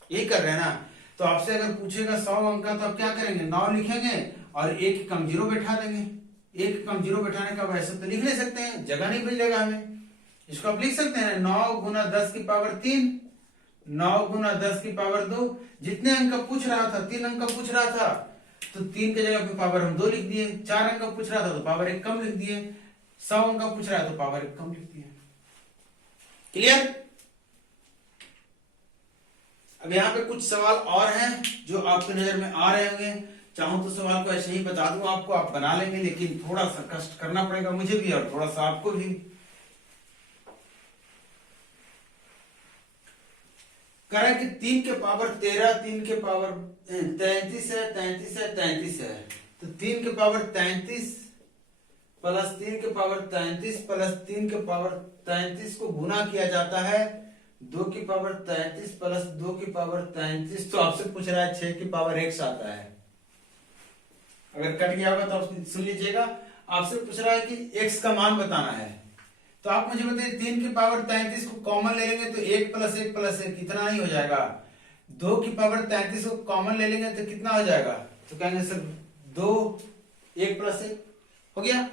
यही कर रहे हैं ना। तो आपसे अगर पूछेगा 100 अंक का तो आप क्या करेंगे, 9 लिखेंगे और एक कम जीरो बैठा देंगे। एक कम जीरो बैठाने का वैसे तो लिख नहीं सकते हैं, जगह नहीं मिलेगा हमें। इसको आप लिख सकते हैं 9 गुना 10 की पावर 3, 9 गुना 10 की पावर 2। जितने अंक का पूछ रहा था, 3 अंक का पूछ रहा था तो 3 की जगह पे पावर हम 2 लिख दिए। 4 अंक का पूछ रहा था तो पावर 1 कम लिख दिए। 100 अंक का पूछ रहा है तो पावर 1 कम लिख दिए। क्लियर। अब यहाँ पे कुछ सवाल और हैं जो आपकी नजर में आ रहे होंगे। चाहूं तो सवाल को ऐसे ही बता दूं आपको, आप बना लेंगे, लेकिन थोड़ा सा कष्ट करना पड़ेगा मुझे भी और थोड़ा सा आपको भी। करें कि 3 के पावर 13, 3 के पावर 33 है, 33 है, 33 है। तो 3 के पावर 33 प्लस 3 के पावर 33 प्लस 3 के पावर 33 को गुना किया जाता है 2 की पावर 33 प्लस 2 की पावर 33। तो आपसे पूछ रहा है 6 की पावर x आता है। अगर कट गया होगा तो आप सुन लीजिएगा। आपसे पूछ रहा है कि x का मान बताना है। तो आप मुझे बताइए 3 की पावर 33 को कॉमन ले लेंगे तो 1 प्लस 1 प्लस 1 कितना ही हो जाएगा। 2 की पावर 33 को कॉमन ले लेंगे तो कितना हो जाएगा, तो कहेंगे सर 2, 1 प्लस 1 हो गया।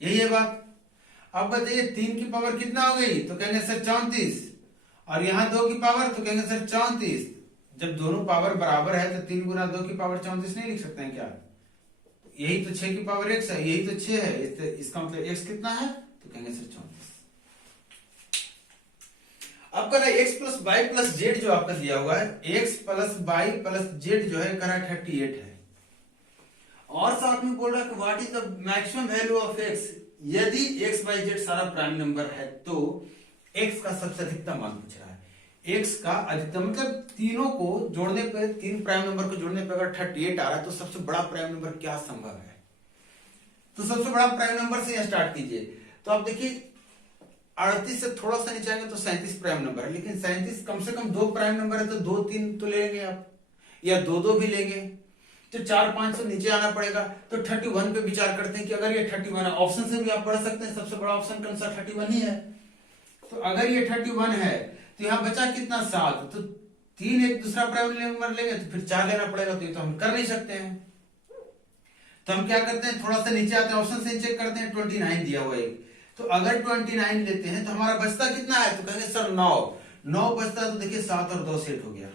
यही है बात। अब बताइए 3 की पावर कितना हो गई, तो कहेंगे सर 34, और यहां 2 की पावर तो कहेंगे सर 34। जब दोनों पावर बराबर है तो 3 गुना 2 की पावर 34 नहीं लिख सकते हैं क्या। यही तो 6 की पावर x है, यही तो 6 है, इसका मतलब x कितना है, तो कहेंगे सर 34। अब कह रहा है x plus Y plus Z जो आपका दिया हुआ है, x plus Y plus Z जो है कह रहा है 38 है। और साथ में बोल रहा है कि what is the maximum value of x। यदि x वाई जेड सारा प्राइम नंबर है तो x का सबसे अधिकतम मान पूछ रहा है। x का अधिकतम मतलब तीनों को जोड़ने पे, 3 प्राइम नंबर को जोड़ने पे अगर 38 आ रहा है तो सबसे बड़ा प्राइम नंबर क्या संभव है। तो सबसे बड़ा प्राइम नंबर से स्टार्ट कीजिए। तो आप देखिए 38 से थोड़ा सा नीचे आएंगे तो 37 प्राइम नंबर है, लेकिन 37 कम से कम 2 प्राइम नंबर है तो 2 3 तो लेंगे आप, या 2 2 भी लेंगे तो 4 5 से नीचे आना पड़ेगा। तो 31 पे विचार करते हैं कि अगर ये 31 है, ऑप्शन से भी आप पढ़ सकते हैं, सबसे बड़ा ऑप्शन कौन सा 31 ही है। तो अगर ये 31 है तो यहाँ बचा कितना 7, तो 3 एक दूसरा प्राइम नंबर लेंगे तो फिर 4 लेना पड़ेगा, तो ये तो हम कर नहीं सकते हैं। तो हम क्या करते हैं, थोड़ा सा नीचे आते हैं, ऑप्शन से चेक करते हैं, 29 दिया हुआ है। तो अगर 29 लेते हैं तो हमारा बचता कितना है, तो कहेंगे सर 9 बचता है। तो देखिए 7 और 2 सेट हो गया,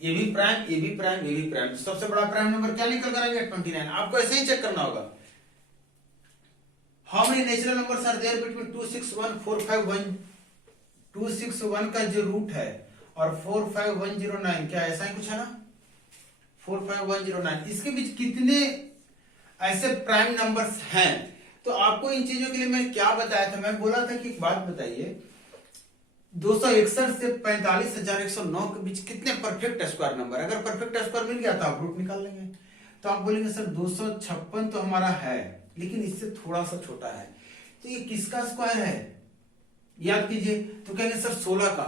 ये भी प्राइम, ये भी प्राइम, ये भी प्राइम। तो सबसे बड़ा प्राइम नंबर क्या निकल कर आएगा 29। आपको ऐसे ही चेक करना होगा। How many natural numbers are there between 261 261 का जो रूट है और 45109, क्या ऐसा ही कुछ है ना, 45109, इसके बीच कितने ऐसे प्राइम नंबर्स हैं। तो आपको इन चीजों के लिए मैं क्या बताया था, मैं बोला था कि एक बात बताइए 261 से 45,109 के बीच कितने परफेक्ट स्क्वायर नंबर। अगर परफेक्ट स्क्वायर मिल गया तो आप रूट निकाल लेंगे। तो आप बोलेंगे सर 256 तो हमारा है लेकिन इससे थोड़ा सा छोटा है, तो ये किसका स्क्वायर है, याद कीजिए। तो कहेंगे सर 16 का,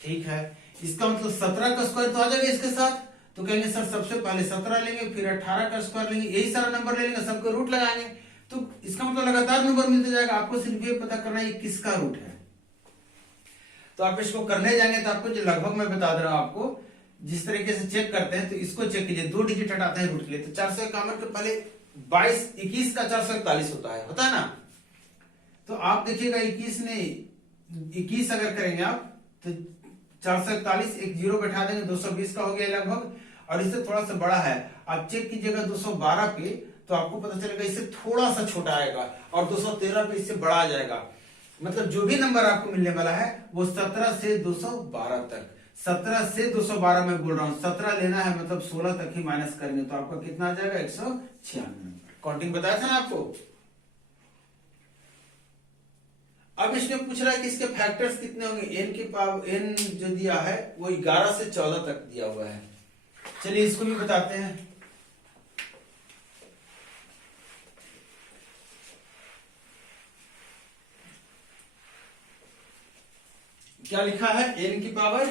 ठीक है। इसका मतलब 17 का स्क्वायर तो आ जाएगा इसके साथ। तो कहेंगे सर सबसे पहले 17 लेंगे, फिर 18 का स्क्वायर लेंगे, यही सारा नंबर ले लेंगे, सबको रूट लगाएंगे। तो इसका मतलब लगातार नंबर मिलते जाएगा। आपको सिर्फ ये पता करना है किसका रूट है। तो आप इसको करने जाएंगे तो आपको जो लगभग मैं बता दे रहा हूं आपको, जिस तरीके से चेक करते हैं तो इसको चेक कीजिए। 2 डिजिट हटाते हैं रूट के लिए, तो 451 के पहले 21 का 441 होता है ना। तो आप देखिएगा 21 अगर करेंगे आप तो 441 एक जीरो बैठा देंगे, 220 का हो गया लगभग। और इससे थोड़ा सा बड़ा है, आप चेक कीजिएगा 212 पे, तो आपको पता चलेगा इससे थोड़ा सा छोटा आएगा, और 213 पे इससे बड़ा आ जाएगा। मतलब जो भी नंबर आपको मिलने वाला है वो 17 से 212 तक, 17 से 212 में बोल रहा हूं, 17 लेना है मतलब 16 तक ही माइनस करेंगे तो आपका कितना आ जाएगा 196 नंबर। काउंटिंग बताया था ना आपको। अब इसमें पूछ रहा है कि इसके फैक्टर्स कितने होंगे। n की पावर n जो दिया है वो 11 से 14 तक दिया हुआ है। चलिए इसको भी बताते हैं। क्या लिखा है, n की पावर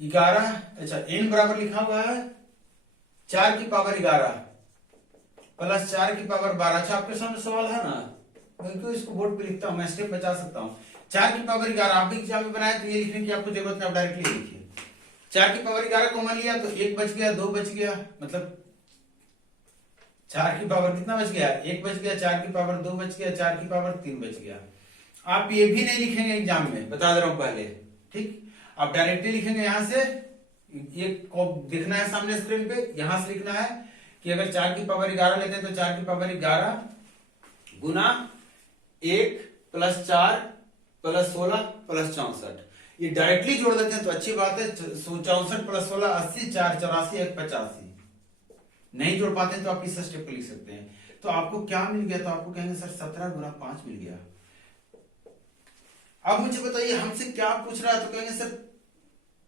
11, अच्छा n बराबर लिखा हुआ है 4 की पावर 11 प्लस 4 की पावर 12। अच्छा आपके सामने सवाल है ना, मैं क्यों इसको बोर्ड पे लिखता हूँ, मैं स्टेप बचा सकता हूँ। 4 की पावर 11 आप भी एग्जाम में बनाए तो ये लिखने की आपको जरूरत नहीं, आप डायरेक्टली लिखिए। 4 की पावर 11 कॉमन लिया तो 1 बच गया, 2 बच गया, मतलब 4 की पावर कितना बच गया, 1 बच गया, 4 की पावर 2 बच गया, 4 की पावर 3 बच गया। आप ये भी नहीं लिखेंगे एग्जाम में, बता दे रहा हूं पहले, ठीक। आप डायरेक्टली लिखेंगे यहां से, ये दिखना है सामने स्क्रीन पे, यहां से लिखना है कि अगर 4 की पावर 11 लेते हैं तो 4 की पावर 11 गुना 1 प्लस 4 प्लस 16 प्लस 64, ये डायरेक्टली जोड़ देते हैं तो अच्छी बात है। 64 प्लस 16 80, 4 84, 1 85। नहीं जोड़ पाते तो आप इस स्टेप पे लिख सकते हैं। तो आपको क्या मिल गया, तो आपको कहेंगे सर 17 गुना 5 मिल गया। अब मुझे बताइए हमसे क्या पूछ रहा है, तो कहेंगे सर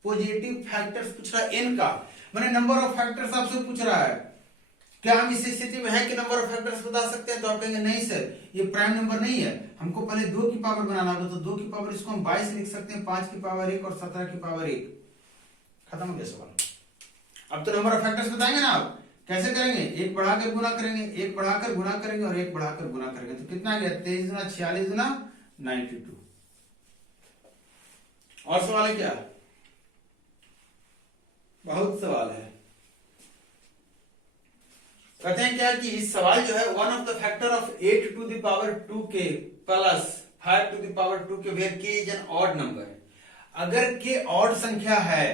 पॉजिटिव फैक्टर्स पूछ रहा है n का, मैंने नंबर ऑफ फैक्टर्स आपसे पूछ रहा है, क्या हम इस स्थिति में है कि नंबर ऑफ फैक्टर्स बता सकते हैं, तो आप कहेंगे नहीं सर ये प्राइम नंबर नहीं है, हमको पहले 2 की पावर बनाना होगा, तो 2 की पावर इसको हम 22 लिख सकते हैं, 5 की पावर 1 और 17 की पावर 1, खत्म हो गया सवाल। अब तो नंबर ऑफ फैक्टर्स बताएंगे ना आप, कैसे करेंगे, 1 बढ़ाकर गुना करेंगे, 1 बढ़ाकर गुना करेंगे और 1 बढ़ाकर गुना करेंगे, तो कितना आ गया 23 गुना 46 गुना 92। और सवाल है क्या, बहुत सवाल है। कहते हैं क्या कि इस सवाल जो है, one of the factor of 8 to the power 2k plus 5 to the power 2k where k is an odd number. अगर k ऑड संख्या है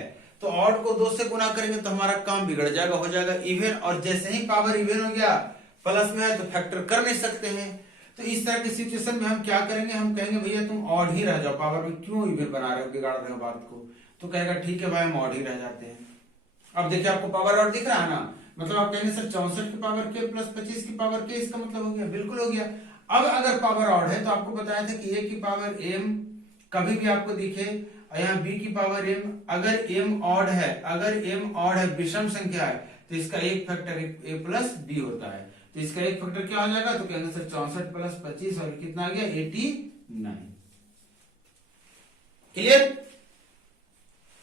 तो ऑड को 2 से गुना करेंगे तो हमारा काम बिगड़ जाएगा, हो जाएगा इवन, और जैसे ही पावर इवन हो गया प्लस में है तो फैक्टर कर नहीं सकते हैं। तो इस तरह की सिचुएशन में हम क्या करेंगे, हम कहेंगे भैया तुम ऑड ही रह जाओ, पावर में क्यों इवन बना रहे हो, बिगाड़ रहे हो बात को। तो कहेगा ठीक है भाई हम ऑड ही रह जाते हैं। अब देखिए आपको पावर ऑड दिख रहा है ना, मतलब आप कहेंगे सर 64 की पावर k प्लस 25 की पावर k, इसका मतलब हो गया, बिल्कुल हो गया। अब अगर पावर ऑड है तो आपको बताया था कि a की पावर m कभी भी आपको दिखे, यहाँ b की पावर m, अगर m ऑड है, अगर m ऑड है विषम संख्या है तो इसका एक फैक्टर a प्लस b होता है, तो इसका एक फैक्टर क्या हो जाएगा, तो कहेंगे सर 64 प्लस 25 और कितना आ गया 89। क्लियर।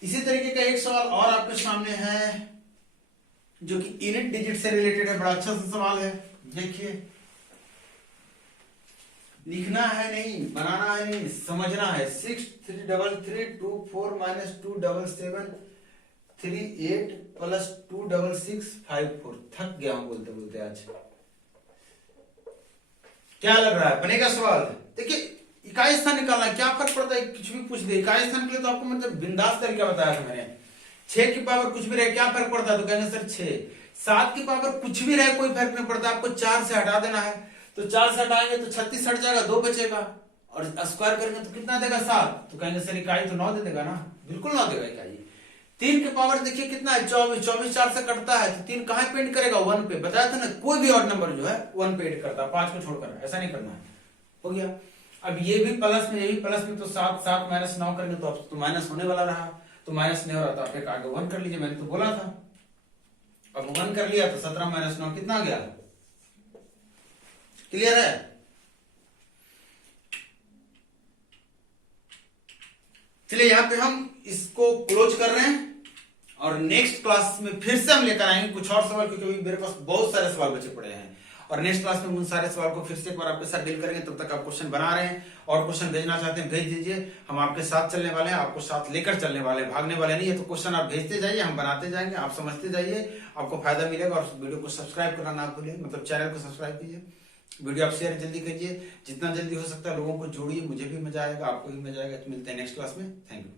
इसी तरीके का एक सवाल और आपके सामने है जो कि यूनिट डिजिट से रिलेटेड है, बड़ा अच्छा सा सवाल है। देखिए लिखना है नहीं, बनाना है नहीं, समझना है। 6 3 3 3 2 4 माइनस 2 7 7 3 8 प्लस 2 6 6 5 4। थक गया हूं बोलते बोलते आज। क्या लग रहा है, बनेगा सवाल। देखिए इकाई स्थान निकालना है, क्या फर्क पड़ता है, कुछ भी पूछ दे। इकाई स्थान के लिए तो आपको मतलब बिंदास तरीका बताया था मैंने। 6 की पावर कुछ भी रहे क्या फर्क पड़ता है, तो कहेंगे सर 6। 7 की पावर कुछ भी रहे कोई फर्क नहीं पड़ता, आपको 4 से हटा देना है, तो 4 से हटाएंगे तो 36 हट जाएगा, 2 बचेगा, और स्क्वायर करेंगे तो कितना देगा 7। तो कहेंगे सर इकाई तो 9 दे देगा ना, बिल्कुल 9 देगा इकाई। 3 की पावर देखिए कितना है 24, 24 4 से कटता है तो 3 कहां पे एंड करेगा 1 पे, बताया था ना कोई भी ऑड नंबर जो है 1 पे एंड करता है, 5 को छोड़कर, ऐसा नहीं करना है। हो गया। अब ये भी प्लस में, ये भी प्लस में, तो 7 7 माइनस 9 करेंगे तो अब तो माइनस होने वाला रहा, तो माइनस नहीं हो रहा तो आप एक आगे 1 कर लीजिए, मैंने तो बोला था। अब 1 कर लिया तो 17 माइनस 9 कितना आ गया, क्लियर है। चलिए यहाँ पे हम इसको क्लोज कर रहे हैं और नेक्स्ट क्लास में फिर से हम लेकर आएंगे कुछ और सवाल, क्योंकि मेरे पास बहुत सारे सवाल बचे पड़े हैं, और नेक्स्ट क्लास में उन सारे सवाल को फिर से एक बार आपके साथ डील करेंगे। तब तक आप क्वेश्चन बना रहे हैं और क्वेश्चन भेजना चाहते हैं भेज दीजिए, हम आपके साथ चलने वाले हैं, आपको साथ लेकर चलने वाले, भागने वाले नहीं है। तो क्वेश्चन आप भेजते जाइए, हम बनाते जाएंगे, आप समझते जाइए, आपको फायदा मिलेगा। और वीडियो को सब्सक्राइब करना ना भूलिए, मतलब चैनल को सब्सक्राइब कीजिए, वीडियो आप शेयर जल्दी कीजिए, जितना जल्दी हो सकता है लोगों को जोड़िए, मुझे भी मजा आएगा, आपको भी मजा आएगा। तो मिलते हैं नेक्स्ट क्लास में, थैंक यू।